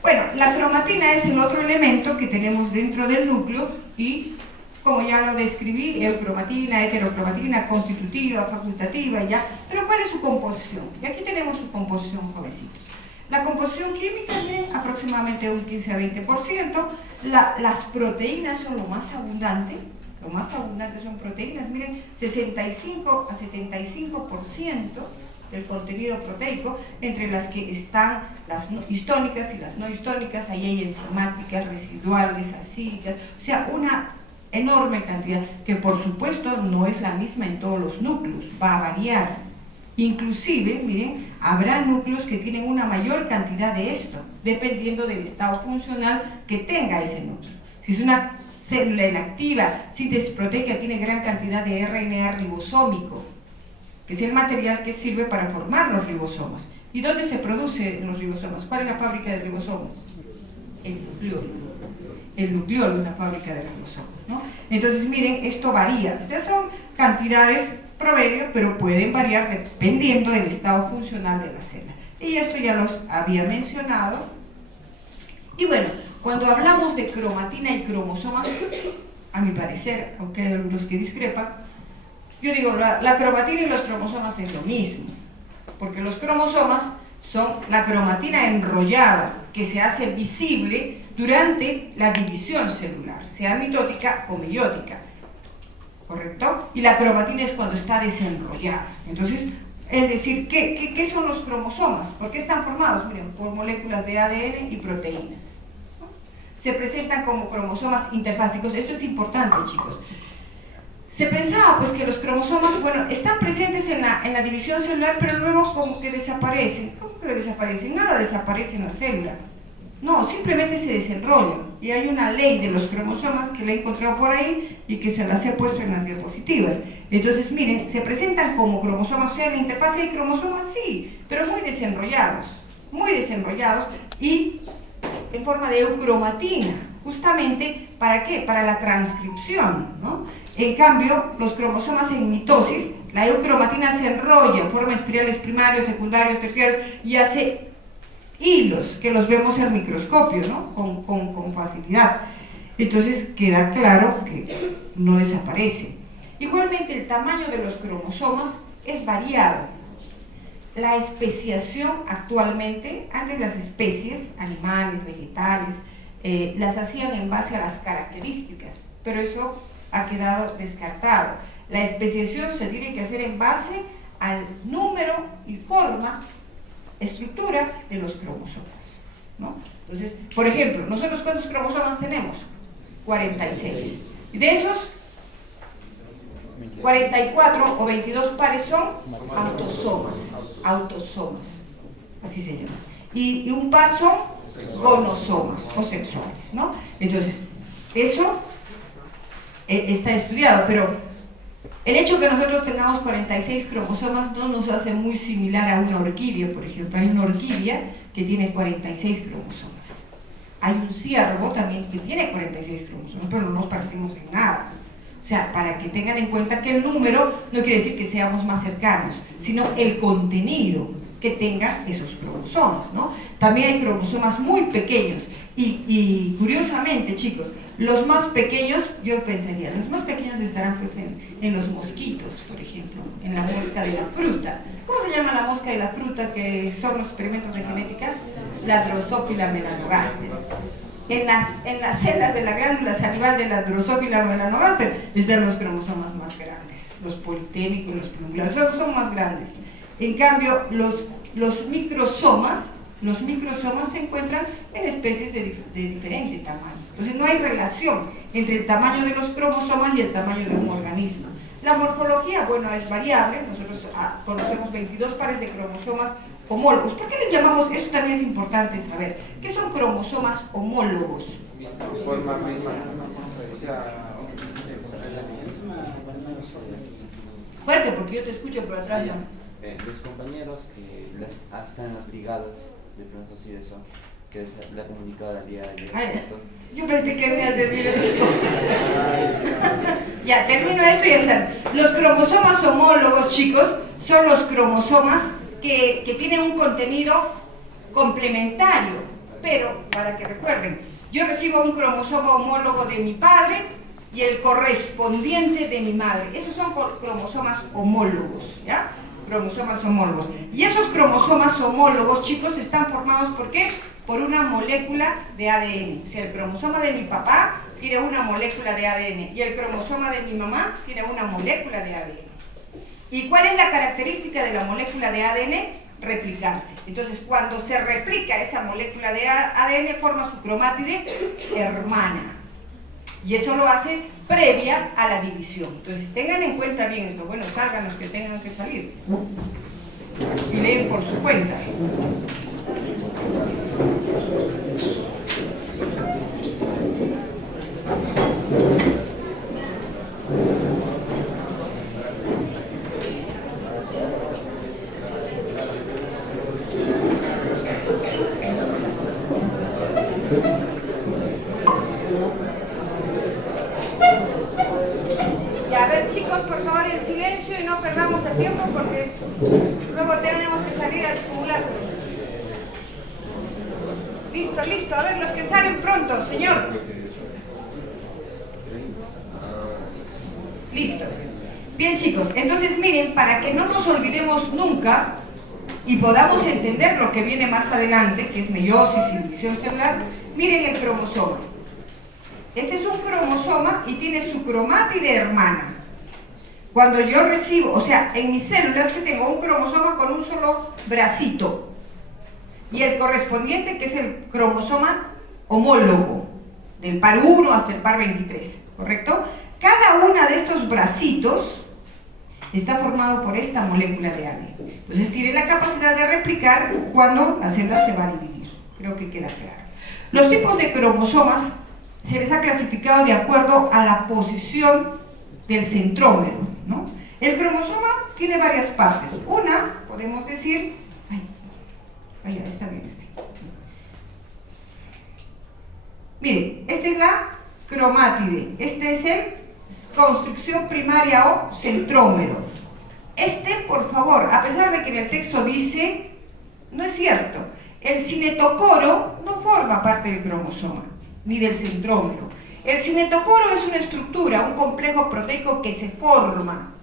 Bueno, la cromatina es el otro elemento que tenemos dentro del núcleo y, como ya lo describí, eucromatina, heterocromatina, constitutiva, facultativa, ya. Pero ¿cuál es su composición? Y aquí tenemos su composición, jovencitos. La composición química, miren, aproximadamente un 15 a 20%. Las proteínas son lo más abundante. Lo más abundante son proteínas, miren, 65 a 75% del contenido proteico, entre las que están las histónicas y las no histónicas. Ahí hay enzimáticas, residuales, acídicas, o sea, una enorme cantidad, que por supuesto no es la misma en todos los núcleos, va a variar. Inclusive, miren, habrá núcleos que tienen una mayor cantidad de esto, dependiendo del estado funcional que tenga ese núcleo. Si es una célula inactiva, síntesis proteica, tiene gran cantidad de RNA ribosómico, que es el material que sirve para formar los ribosomas. ¿Y dónde se producen los ribosomas? ¿Cuál es la fábrica de ribosomas? El nucleolo. El nucleolo es la fábrica de ribosomas, ¿no? Entonces, miren, esto varía. Estas son cantidades promedio, pero pueden variar dependiendo del estado funcional de la célula. Y esto ya los había mencionado. Y bueno, cuando hablamos de cromatina y cromosomas, a mi parecer, aunque hay algunos que discrepan, yo digo, la cromatina y los cromosomas es lo mismo, porque los cromosomas son la cromatina enrollada que se hace visible durante la división celular, sea mitótica o meiótica, ¿correcto? Y la cromatina es cuando está desenrollada. Entonces, es decir, ¿qué son los cromosomas? ¿Por qué están formados? Miren, por moléculas de ADN y proteínas, ¿no? Se presentan como cromosomas interfásicos. Esto es importante, chicos. Se pensaba pues que los cromosomas, bueno, están presentes en la división celular, pero luego como que desaparecen. ¿Cómo que desaparecen? Nada desaparece en la célula. No, simplemente se desenrollan. Y hay una ley de los cromosomas que la he encontrado por ahí y que se las he puesto en las diapositivas. Entonces, miren, se presentan como cromosomas, o sea, en la interfaz hay cromosomas, sí, pero muy desenrollados y en forma de eucromatina, justamente, ¿para qué? Para la transcripción, ¿no? En cambio, los cromosomas en mitosis, la eucromatina se enrolla en forma de espirales primarios, secundarios, terciarios y hace hilos que los vemos al microscopio, ¿no? Con facilidad. Entonces queda claro que no desaparece. Igualmente el tamaño de los cromosomas es variado. La especiación actualmente, antes las especies, animales, vegetales, las hacían en base a las características, pero eso ha quedado descartado. La especiación se tiene que hacer en base al número y forma, estructura de los cromosomas, ¿no? Entonces, por ejemplo, ¿nosotros cuántos cromosomas tenemos? 46. Y de esos, 44 o 22 pares son autosomas, así se llama. Y un par son gonosomas o sexuales, ¿no? Entonces, eso está estudiado, pero el hecho que nosotros tengamos 46 cromosomas no nos hace muy similar a una orquídea, por ejemplo. Hay una orquídea que tiene 46 cromosomas. Hay un ciervo también que tiene 46 cromosomas, pero no nos parecemos en nada. O sea, para que tengan en cuenta que el número no quiere decir que seamos más cercanos, sino el contenido que tengan esos cromosomas, ¿no? También hay cromosomas muy pequeños y curiosamente, chicos, los más pequeños, yo pensaría, los más pequeños estarán pues en los mosquitos, por ejemplo, en la mosca de la fruta. ¿Cómo se llama la mosca de la fruta que son los experimentos de genética? La Drosophila melanogaster. En las células de la glándula salival de la Drosophila melanogaster están los cromosomas más grandes, los politémicos, los plurales, son más grandes. En cambio, los microsomas se encuentran en especies de diferente tamaño. Entonces no hay relación entre el tamaño de los cromosomas y el tamaño de un organismo. La morfología, bueno, es variable. Nosotros conocemos 22 pares de cromosomas homólogos. ¿Por qué les llamamos? Eso también es importante saber. ¿Qué son cromosomas homólogos? Forma misma. O sea, fuerte, porque yo te escucho por atrás. Los compañeros que están en las brigadas, de pronto sí de eso, que le ha comunicado al día de ayer. Yo pensé que me hace bien. Ya, termino esto y ya. Los cromosomas homólogos, chicos, son los cromosomas que tienen un contenido complementario, pero para que recuerden, yo recibo un cromosoma homólogo de mi padre y el correspondiente de mi madre. Esos son cromosomas homólogos, ¿ya? cromosomas homólogos. Y esos cromosomas homólogos, chicos, están formados ¿por qué? Por una molécula de ADN. O sea, el cromosoma de mi papá tiene una molécula de ADN y el cromosoma de mi mamá tiene una molécula de ADN. ¿Y cuál es la característica de la molécula de ADN? Replicarse. Entonces, cuando se replica esa molécula de ADN, forma su cromátide hermana. Y eso lo hace previa a la división. Entonces, tengan en cuenta bien esto. Bueno, salgan los que tengan que salir. Y leen por su cuenta. A ver, chicos, por favor, en silencio y no perdamos el tiempo porque luego tenemos que salir al simulacro. Listo, listo. A ver, los que salen pronto, señor. Listo. Bien, chicos, entonces miren, para que no nos olvidemos nunca y podamos entender lo que viene más adelante, que es meiosis y división celular, miren el cromosoma. Este es un cromosoma y tiene su cromátide hermana. Cuando yo recibo, o sea, en mis células que tengo un cromosoma con un solo bracito y el correspondiente que es el cromosoma homólogo, del par 1 hasta el par 23, ¿correcto? Cada uno de estos bracitos está formado por esta molécula de ADN. Entonces tiene la capacidad de replicar cuando la célula se va a dividir. Creo que queda claro. Los tipos de cromosomas se les ha clasificado de acuerdo a la posición del centrómero, ¿no? El cromosoma tiene varias partes. Una, podemos decir, está bien Miren, esta es la cromátide, este es el construcción primaria o centrómero. Por favor, a pesar de que en el texto dice, no es cierto, el cinetocoro no forma parte del cromosoma, ni del centrómero. El cinetocoro es una estructura, un complejo proteico que se forma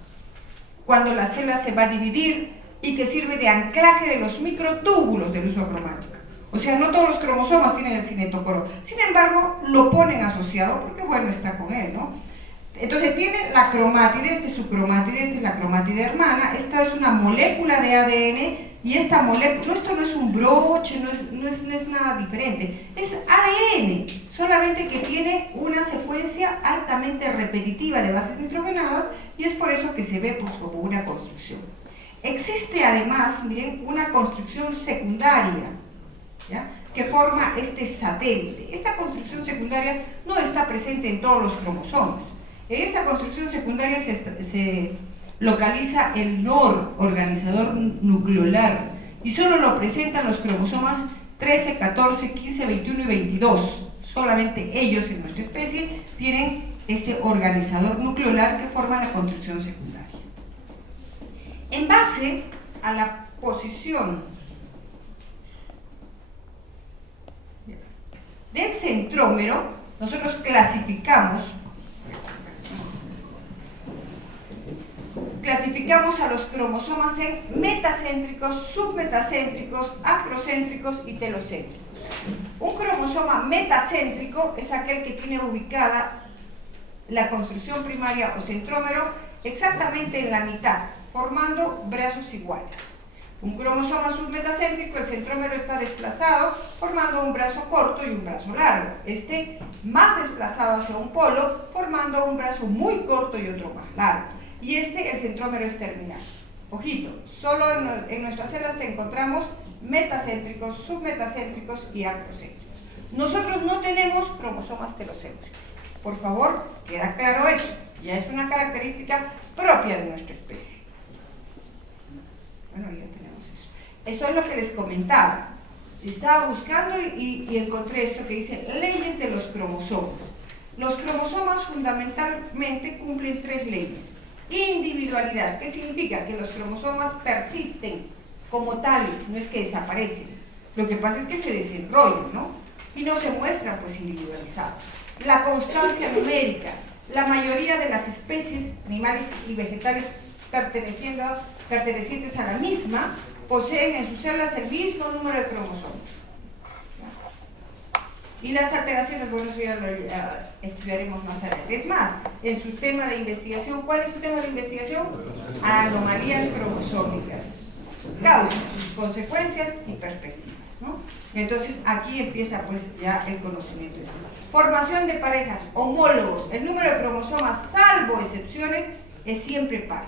cuando la célula se va a dividir y que sirve de anclaje de los microtúbulos del uso cromático. O sea, no todos los cromosomas tienen el cinetocoro. Sin embargo, lo ponen asociado porque, bueno, está con él, ¿no? Entonces tiene la cromátide, esta es su cromátide, esta es la cromátide hermana, esta es una molécula de ADN y esta molécula, esto no es un broche, no es nada diferente, es ADN, solamente que tiene una secuencia altamente repetitiva de bases nitrogenadas y es por eso que se ve pues, como una construcción. Existe además, miren, una construcción secundaria, ¿ya? Que forma este satélite. Esta construcción secundaria no está presente en todos los cromosomas. En esta construcción secundaria se localiza el NOR, organizador nucleolar, y solo lo presentan los cromosomas 13, 14, 15, 21 y 22. Solamente ellos en nuestra especie tienen este organizador nucleolar que forma la construcción secundaria. En base a la posición del centrómero, nosotros clasificamos a los cromosomas en metacéntricos, submetacéntricos, acrocéntricos y telocéntricos. Un cromosoma metacéntrico es aquel que tiene ubicada la construcción primaria o centrómero exactamente en la mitad, formando brazos iguales. Un cromosoma submetacéntrico, el centrómero está desplazado, formando un brazo corto y un brazo largo. Este más desplazado hacia un polo, formando un brazo muy corto y otro más largo. Y el centrómero es terminal. Ojito, solo en nuestras células te encontramos metacéntricos, submetacéntricos y acrocéntricos. Nosotros no tenemos cromosomas telocéntricos. Por favor, queda claro eso. Ya es una característica propia de nuestra especie. Bueno, ya tenemos eso. Eso es lo que les comentaba. Estaba buscando y encontré esto que dice leyes de los cromosomas. Los cromosomas fundamentalmente cumplen 3 leyes. Individualidad, ¿qué significa? Que los cromosomas persisten como tales, no es que desaparecen. Lo que pasa es que se desenrollan, ¿no? Y no se muestran pues individualizados. La constancia numérica. La mayoría de las especies animales y vegetales perteneciendo pertenecientes a la misma poseen en sus células el mismo número de cromosomas. Y las alteraciones, bueno, eso ya lo estudiaremos más adelante. Es más, en su tema de investigación, ¿cuál es su tema de investigación? Anomalías cromosómicas. Causas, consecuencias y perspectivas, ¿no? Entonces aquí empieza pues ya el conocimiento. Formación de parejas, homólogos. El número de cromosomas, salvo excepciones, es siempre par,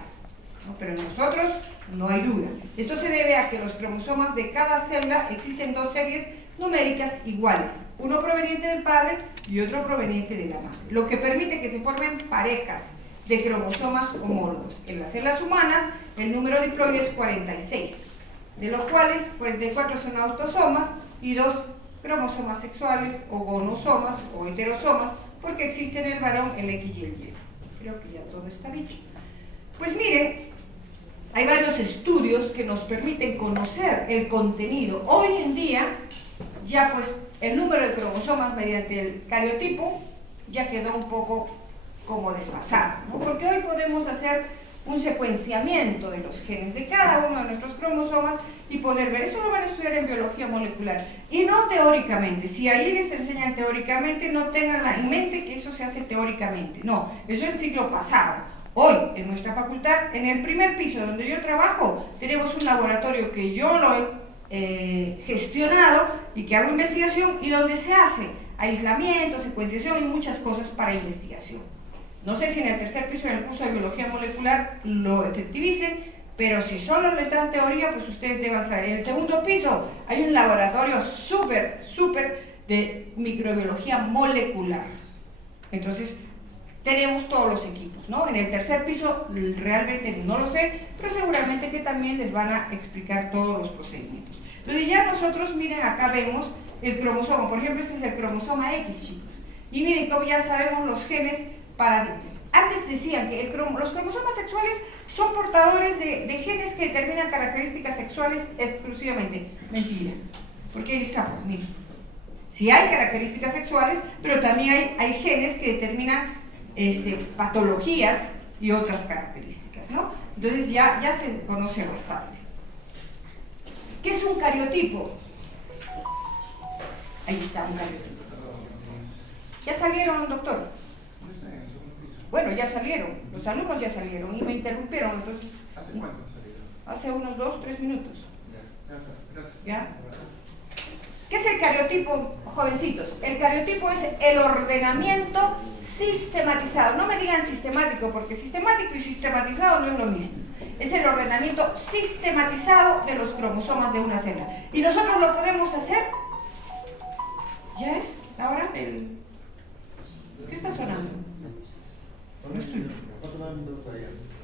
¿no? Pero en nosotros no hay duda. Esto se debe a que los cromosomas de cada célula existen dos series numéricas iguales, uno proveniente del padre y otro proveniente de la madre, lo que permite que se formen parejas de cromosomas homólogos. En las células humanas el número diploide es 46, de los cuales 44 son autosomas y 2 cromosomas sexuales o gonosomas o heterosomas, porque existe en el varón el X y el Y. Creo que ya todo está dicho. Pues miren, hay varios estudios que nos permiten conocer el contenido. Hoy en día ya pues el número de cromosomas mediante el cariotipo ya quedó un poco como desfasado, ¿no? Porque hoy podemos hacer un secuenciamiento de los genes de cada uno de nuestros cromosomas y poder ver. Eso lo van a estudiar en biología molecular y no teóricamente. Si ahí les enseñan teóricamente, no tengan en mente que eso se hace teóricamente. No, eso es el siglo pasado. Hoy, en nuestra facultad, en el primer piso donde yo trabajo, tenemos un laboratorio que yo lo he gestionado y que hago investigación y donde se hace aislamiento, secuenciación y muchas cosas para investigación. No sé si en el tercer piso en el curso de biología molecular lo efectivicen, pero si solo les dan teoría, pues ustedes deben saber. En el segundo piso hay un laboratorio súper de microbiología molecular. Entonces, tenemos todos los equipos, ¿no? En el tercer piso realmente no lo sé, pero seguramente que también les van a explicar todos los procedimientos. Entonces ya nosotros, miren, acá vemos el cromosoma. Por ejemplo, este es el cromosoma X, chicos. Y miren cómo ya sabemos los genes para... Antes decían que los cromosomas sexuales son portadores de genes que determinan características sexuales exclusivamente. Mentira. Porque ahí estamos, miren. Sí hay características sexuales, pero también hay genes que determinan patologías y otras características, ¿no? Entonces ya se conoce bastante. ¿Qué es un cariotipo? Ahí está un cariotipo. ¿Ya salieron, doctor? Bueno, ya salieron, los alumnos ya salieron y me interrumpieron. Entonces, ¿Hace cuánto salieron? Hace unos 2-3 minutos. Gracias. ¿Ya? ¿Qué es el cariotipo, jovencitos? El cariotipo es el ordenamiento sistematizado. No me digan sistemático, porque sistemático y sistematizado no es lo mismo. Es el ordenamiento sistematizado de los cromosomas de una célula. Y nosotros lo podemos hacer. ¿Ya es? ¿Ahora? ¿Qué está sonando? No estoy.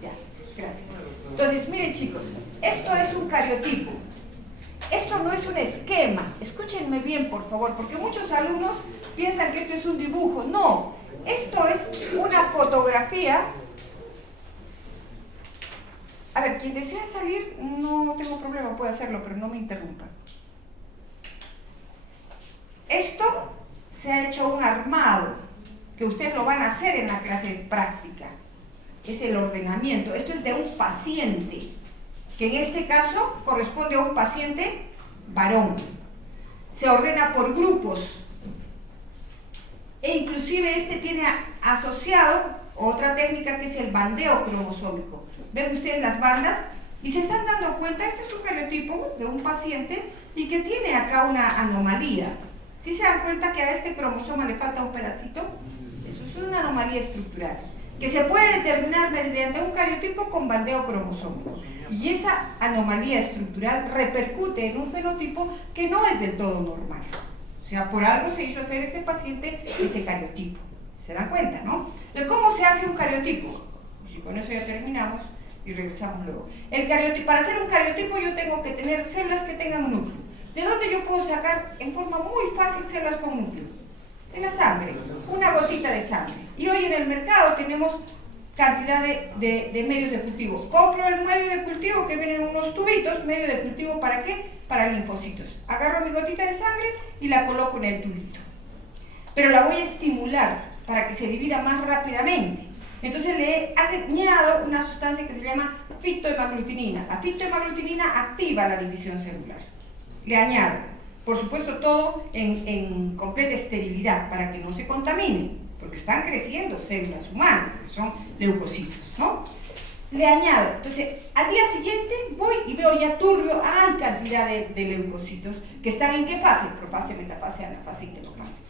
Ya, gracias. Entonces, miren chicos, esto es un cariotipo. Esto no es un esquema. Escúchenme bien, por favor, porque muchos alumnos piensan que esto es un dibujo. No, esto es una fotografía. A ver, quien desea salir, no tengo problema, puede hacerlo, pero no me interrumpa. Esto se ha hecho un armado, que ustedes lo van a hacer en la clase de práctica. Es el ordenamiento. Esto es de un paciente, que en este caso corresponde a un paciente varón. Se ordena por grupos. E inclusive este tiene asociado otra técnica que es el bandeo cromosómico. Ven ustedes las bandas y se están dando cuenta, este es un cariotipo de un paciente y que tiene acá una anomalía. ¿Sí se dan cuenta que a este cromosoma le falta un pedacito? Eso es una anomalía estructural, que se puede determinar mediante un cariotipo con bandeo cromosómico. Y esa anomalía estructural repercute en un fenotipo que no es del todo normal. O sea, por algo se hizo hacer ese paciente ese cariotipo. ¿Se dan cuenta, no? Entonces, ¿cómo se hace un cariotipo? Y con eso ya terminamos y regresamos luego. Para hacer un cariotipo yo tengo que tener células que tengan un núcleo. ¿De dónde yo puedo sacar en forma muy fácil células con núcleo? De la sangre, una gotita de sangre. Y hoy en el mercado tenemos cantidad de medios de cultivo. Compro el medio de cultivo que vienen unos tubitos, medio de cultivo ¿para qué? Para linfocitos. Agarro mi gotita de sangre y la coloco en el tubito. Pero la voy a estimular para que se divida más rápidamente. Entonces le he añadido una sustancia que se llama fitohemaglutinina. La fitohemaglutinina activa la división celular. Le añado, por supuesto, todo en completa esterilidad para que no se contamine, porque están creciendo células humanas, que son leucocitos, ¿no? Le añado, entonces al día siguiente voy y veo ya turbio, hay cantidad de leucocitos que están en qué fase, profase, metafase, anafase y telofase.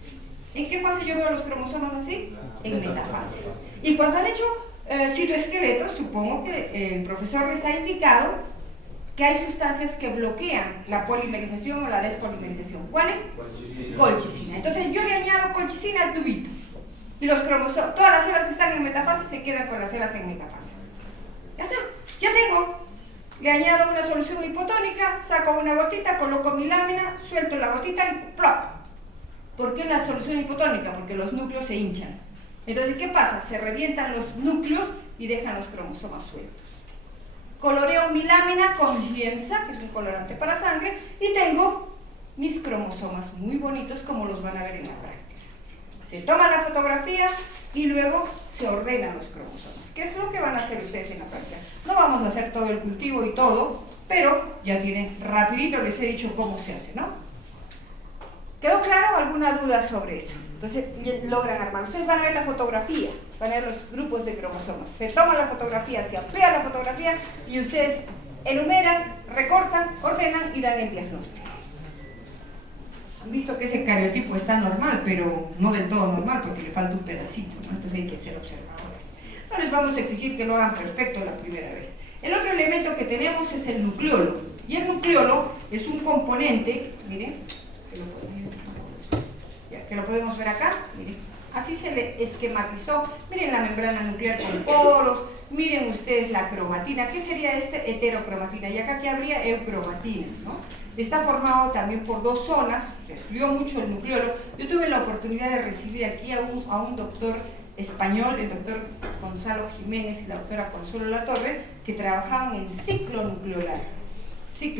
¿En qué fase yo veo los cromosomas así? En metafase. Y cuando han hecho citoesqueletos, supongo que el profesor les ha indicado que hay sustancias que bloquean la polimerización o la despolimerización. ¿Cuáles? Colchicina. Entonces yo le añado colchicina al tubito. Y los cromosomas, todas las células que están en metafase se quedan con las células en metafase. Ya está, ya tengo. Le añado una solución hipotónica, saco una gotita, coloco mi lámina, suelto la gotita y ¡ploc! ¿Por qué la solución hipotónica? Porque los núcleos se hinchan. Entonces, ¿qué pasa? Se revientan los núcleos y dejan los cromosomas sueltos. Coloreo mi lámina con Giemsa, que es un colorante para sangre, y tengo mis cromosomas muy bonitos como los van a ver en la práctica. Se toma la fotografía y luego se ordenan los cromosomas. ¿Qué es lo que van a hacer ustedes en la práctica? No vamos a hacer todo el cultivo y todo, pero ya tienen, rapidito les he dicho cómo se hace, ¿no? ¿Quedó claro? ¿Alguna duda sobre eso? Entonces logran armar. Ustedes van a ver la fotografía, van a ver los grupos de cromosomas. Se toma la fotografía, se amplía la fotografía y ustedes enumeran, recortan, ordenan y dan el diagnóstico. Han visto que ese cariotipo está normal, pero no del todo normal porque le falta un pedacito, ¿no? Entonces hay que ser observadores. No les vamos a exigir que lo hagan perfecto la primera vez. El otro elemento que tenemos es el nucleolo. Y el nucleolo es un componente, miren, que lo podemos ver acá, miren, así se le esquematizó. Miren la membrana nuclear con poros, miren ustedes la cromatina. ¿Qué sería este? Heterocromatina. Y acá que habría eucromatina, ¿no? Está formado también por dos zonas, se estudió mucho el nucleolo. Yo tuve la oportunidad de recibir aquí a un doctor español, el doctor Gonzalo Jiménez y la doctora Consuelo Latorre, que trabajaban en ciclo nucleolar, y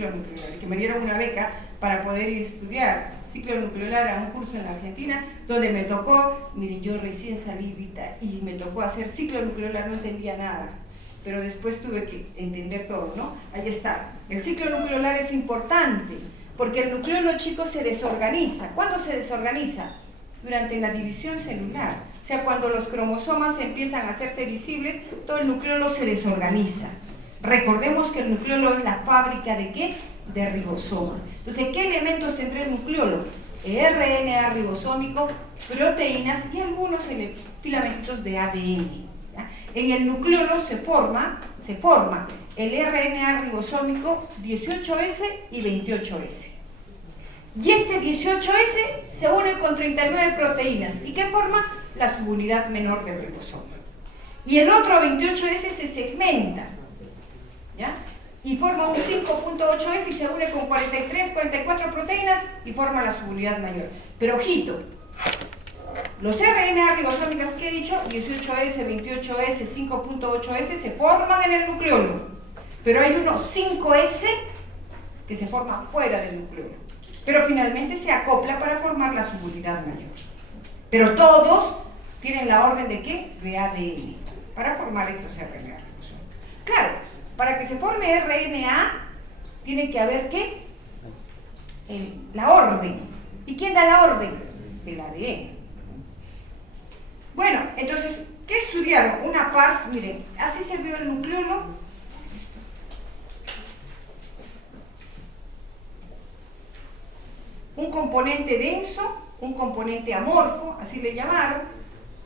que me dieron una beca para poder ir a estudiar ciclo nucleolar a un curso en la Argentina, donde me tocó, miren, yo recién salí y me tocó hacer ciclo nucleolar, no entendía nada, pero después tuve que entender todo, ¿no? Ahí está. El ciclo nucleolar es importante, porque el nucleolo, chicos, se desorganiza. ¿Cuándo se desorganiza? Durante la división celular. O sea, cuando los cromosomas empiezan a hacerse visibles, todo el nucleolo se desorganiza. Recordemos que el nucleolo es la fábrica ¿de qué? De ribosomas. Entonces, ¿qué elementos tendrá el nucleolo? RNA ribosómico, proteínas y algunos filamentitos de ADN. ¿Ya? En el nucleolo se forma el RNA ribosómico 18S y 28S. Y este 18S se une con 39 proteínas. ¿Y qué forma? La subunidad menor del ribosoma. Y el otro 28S se segmenta, ¿ya? Y forma un 5.8S y se une con 43, 44 proteínas y forma la subunidad mayor. Pero ojito, los RNA ribosómicos que he dicho, 18S, 28S, 5.8S, se forman en el nucleolo. Pero hay uno 5S que se forma fuera del nucleolo. Pero finalmente se acopla para formar la subunidad mayor. Pero todos tienen la orden de ¿qué? De ADN, para formar esos RNA ribosómicos. Claro, para que se forme RNA, tiene que haber ¿qué? La orden. ¿Y quién da la orden? El ADN. Bueno, entonces, ¿qué estudiaron? Una pars, miren, así se vio el nucleolo. Un componente denso, un componente amorfo, así le llamaron.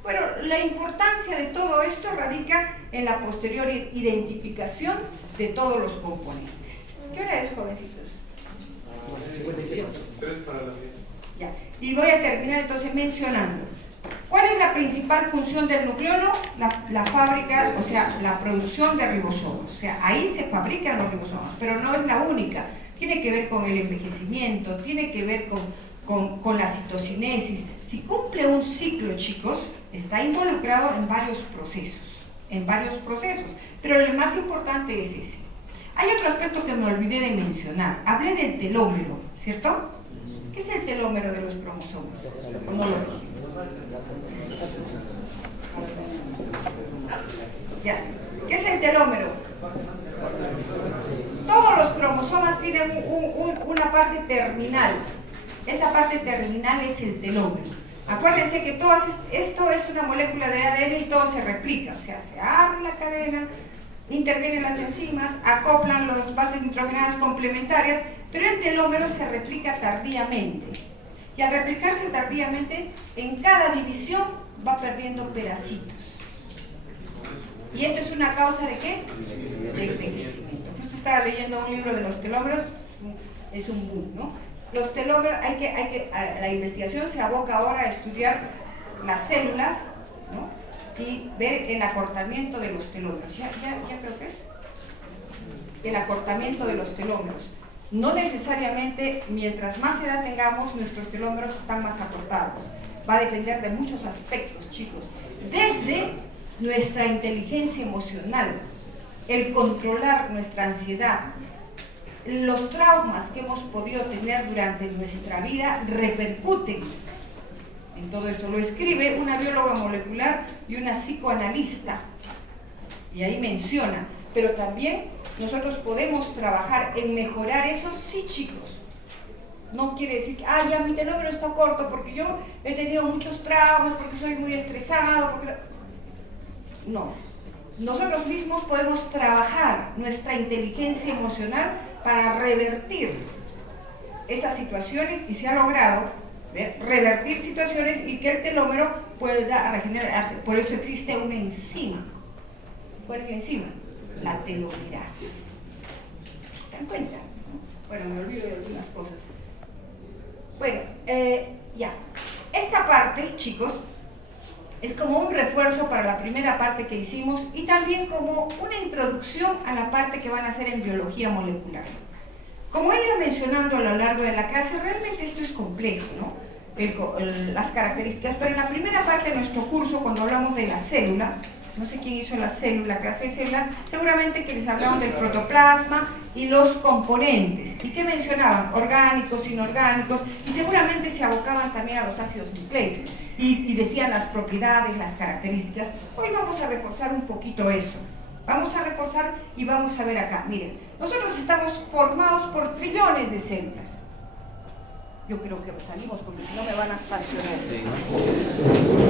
Bueno, la importancia de todo esto radica en la posterior identificación de todos los componentes. ¿Qué hora es, jovencitos? 3 para las 10. Ya, y voy a terminar entonces mencionando. ¿Cuál es la principal función del nucleolo? La fábrica, o sea, la producción de ribosomas. O sea, ahí se fabrican los ribosomas, pero no es la única. Tiene que ver con el envejecimiento, tiene que ver con la citocinesis. Si cumple un ciclo, chicos, está involucrado en varios procesos, pero el más importante es ese. Hay otro aspecto que me olvidé de mencionar. Hablé del telómero, ¿cierto? ¿Qué es el telómero de los cromosomas? ¿Cómo lo dijimos? Ya. ¿Qué es el telómero? Todos los cromosomas tienen una parte terminal. Esa parte terminal es el telómero. Acuérdense que esto es una molécula de ADN y todo se replica. O sea, se abre la cadena, intervienen las enzimas, acoplan las bases nitrogenadas complementarias, pero el telómero se replica tardíamente. Y al replicarse tardíamente, en cada división va perdiendo pedacitos. ¿Y eso es una causa de qué? De envejecimiento. Justo estaba leyendo un libro de los telómeros, es un boom, ¿no? Los telómeros, la investigación se aboca ahora a estudiar las células, ¿no? Y ver el acortamiento de los telómeros. ¿Ya creo que es? El acortamiento de los telómeros. No necesariamente, mientras más edad tengamos, nuestros telómeros están más acortados. Va a depender de muchos aspectos, chicos. Desde nuestra inteligencia emocional, el controlar nuestra ansiedad, los traumas que hemos podido tener durante nuestra vida repercuten en todo esto. Lo escribe una bióloga molecular y una psicoanalista. Y ahí menciona, pero también nosotros podemos trabajar en mejorar eso, sí, chicos. No quiere decir que, ya mi telómero está corto porque yo he tenido muchos traumas, porque soy muy estresado, porque... No. Nosotros mismos podemos trabajar nuestra inteligencia emocional para revertir esas situaciones y se ha logrado revertir situaciones y que el telómero pueda regenerarse. Por eso existe una enzima. ¿Cuál es la enzima? La telomerasa. ¿Se dan cuenta? Bueno, me olvido de algunas cosas. Bueno, ya. Esta parte, chicos, es como un refuerzo para la primera parte que hicimos y también como una introducción a la parte que van a hacer en biología molecular. Como he ido mencionando a lo largo de la clase, realmente esto es complejo, ¿no? Las características, pero en la primera parte de nuestro curso, cuando hablamos de la célula, no sé quién hizo la clase de célula, seguramente que les hablaban del protoplasma y los componentes. ¿Y qué mencionaban? Orgánicos, inorgánicos, y seguramente se abocaban también a los ácidos nucleicos. Y decían las propiedades, las características. Hoy vamos a reforzar un poquito eso. Vamos a reforzar y vamos a ver acá. Miren, nosotros estamos formados por trillones de células. Yo creo que salimos porque si no me van a sancionar.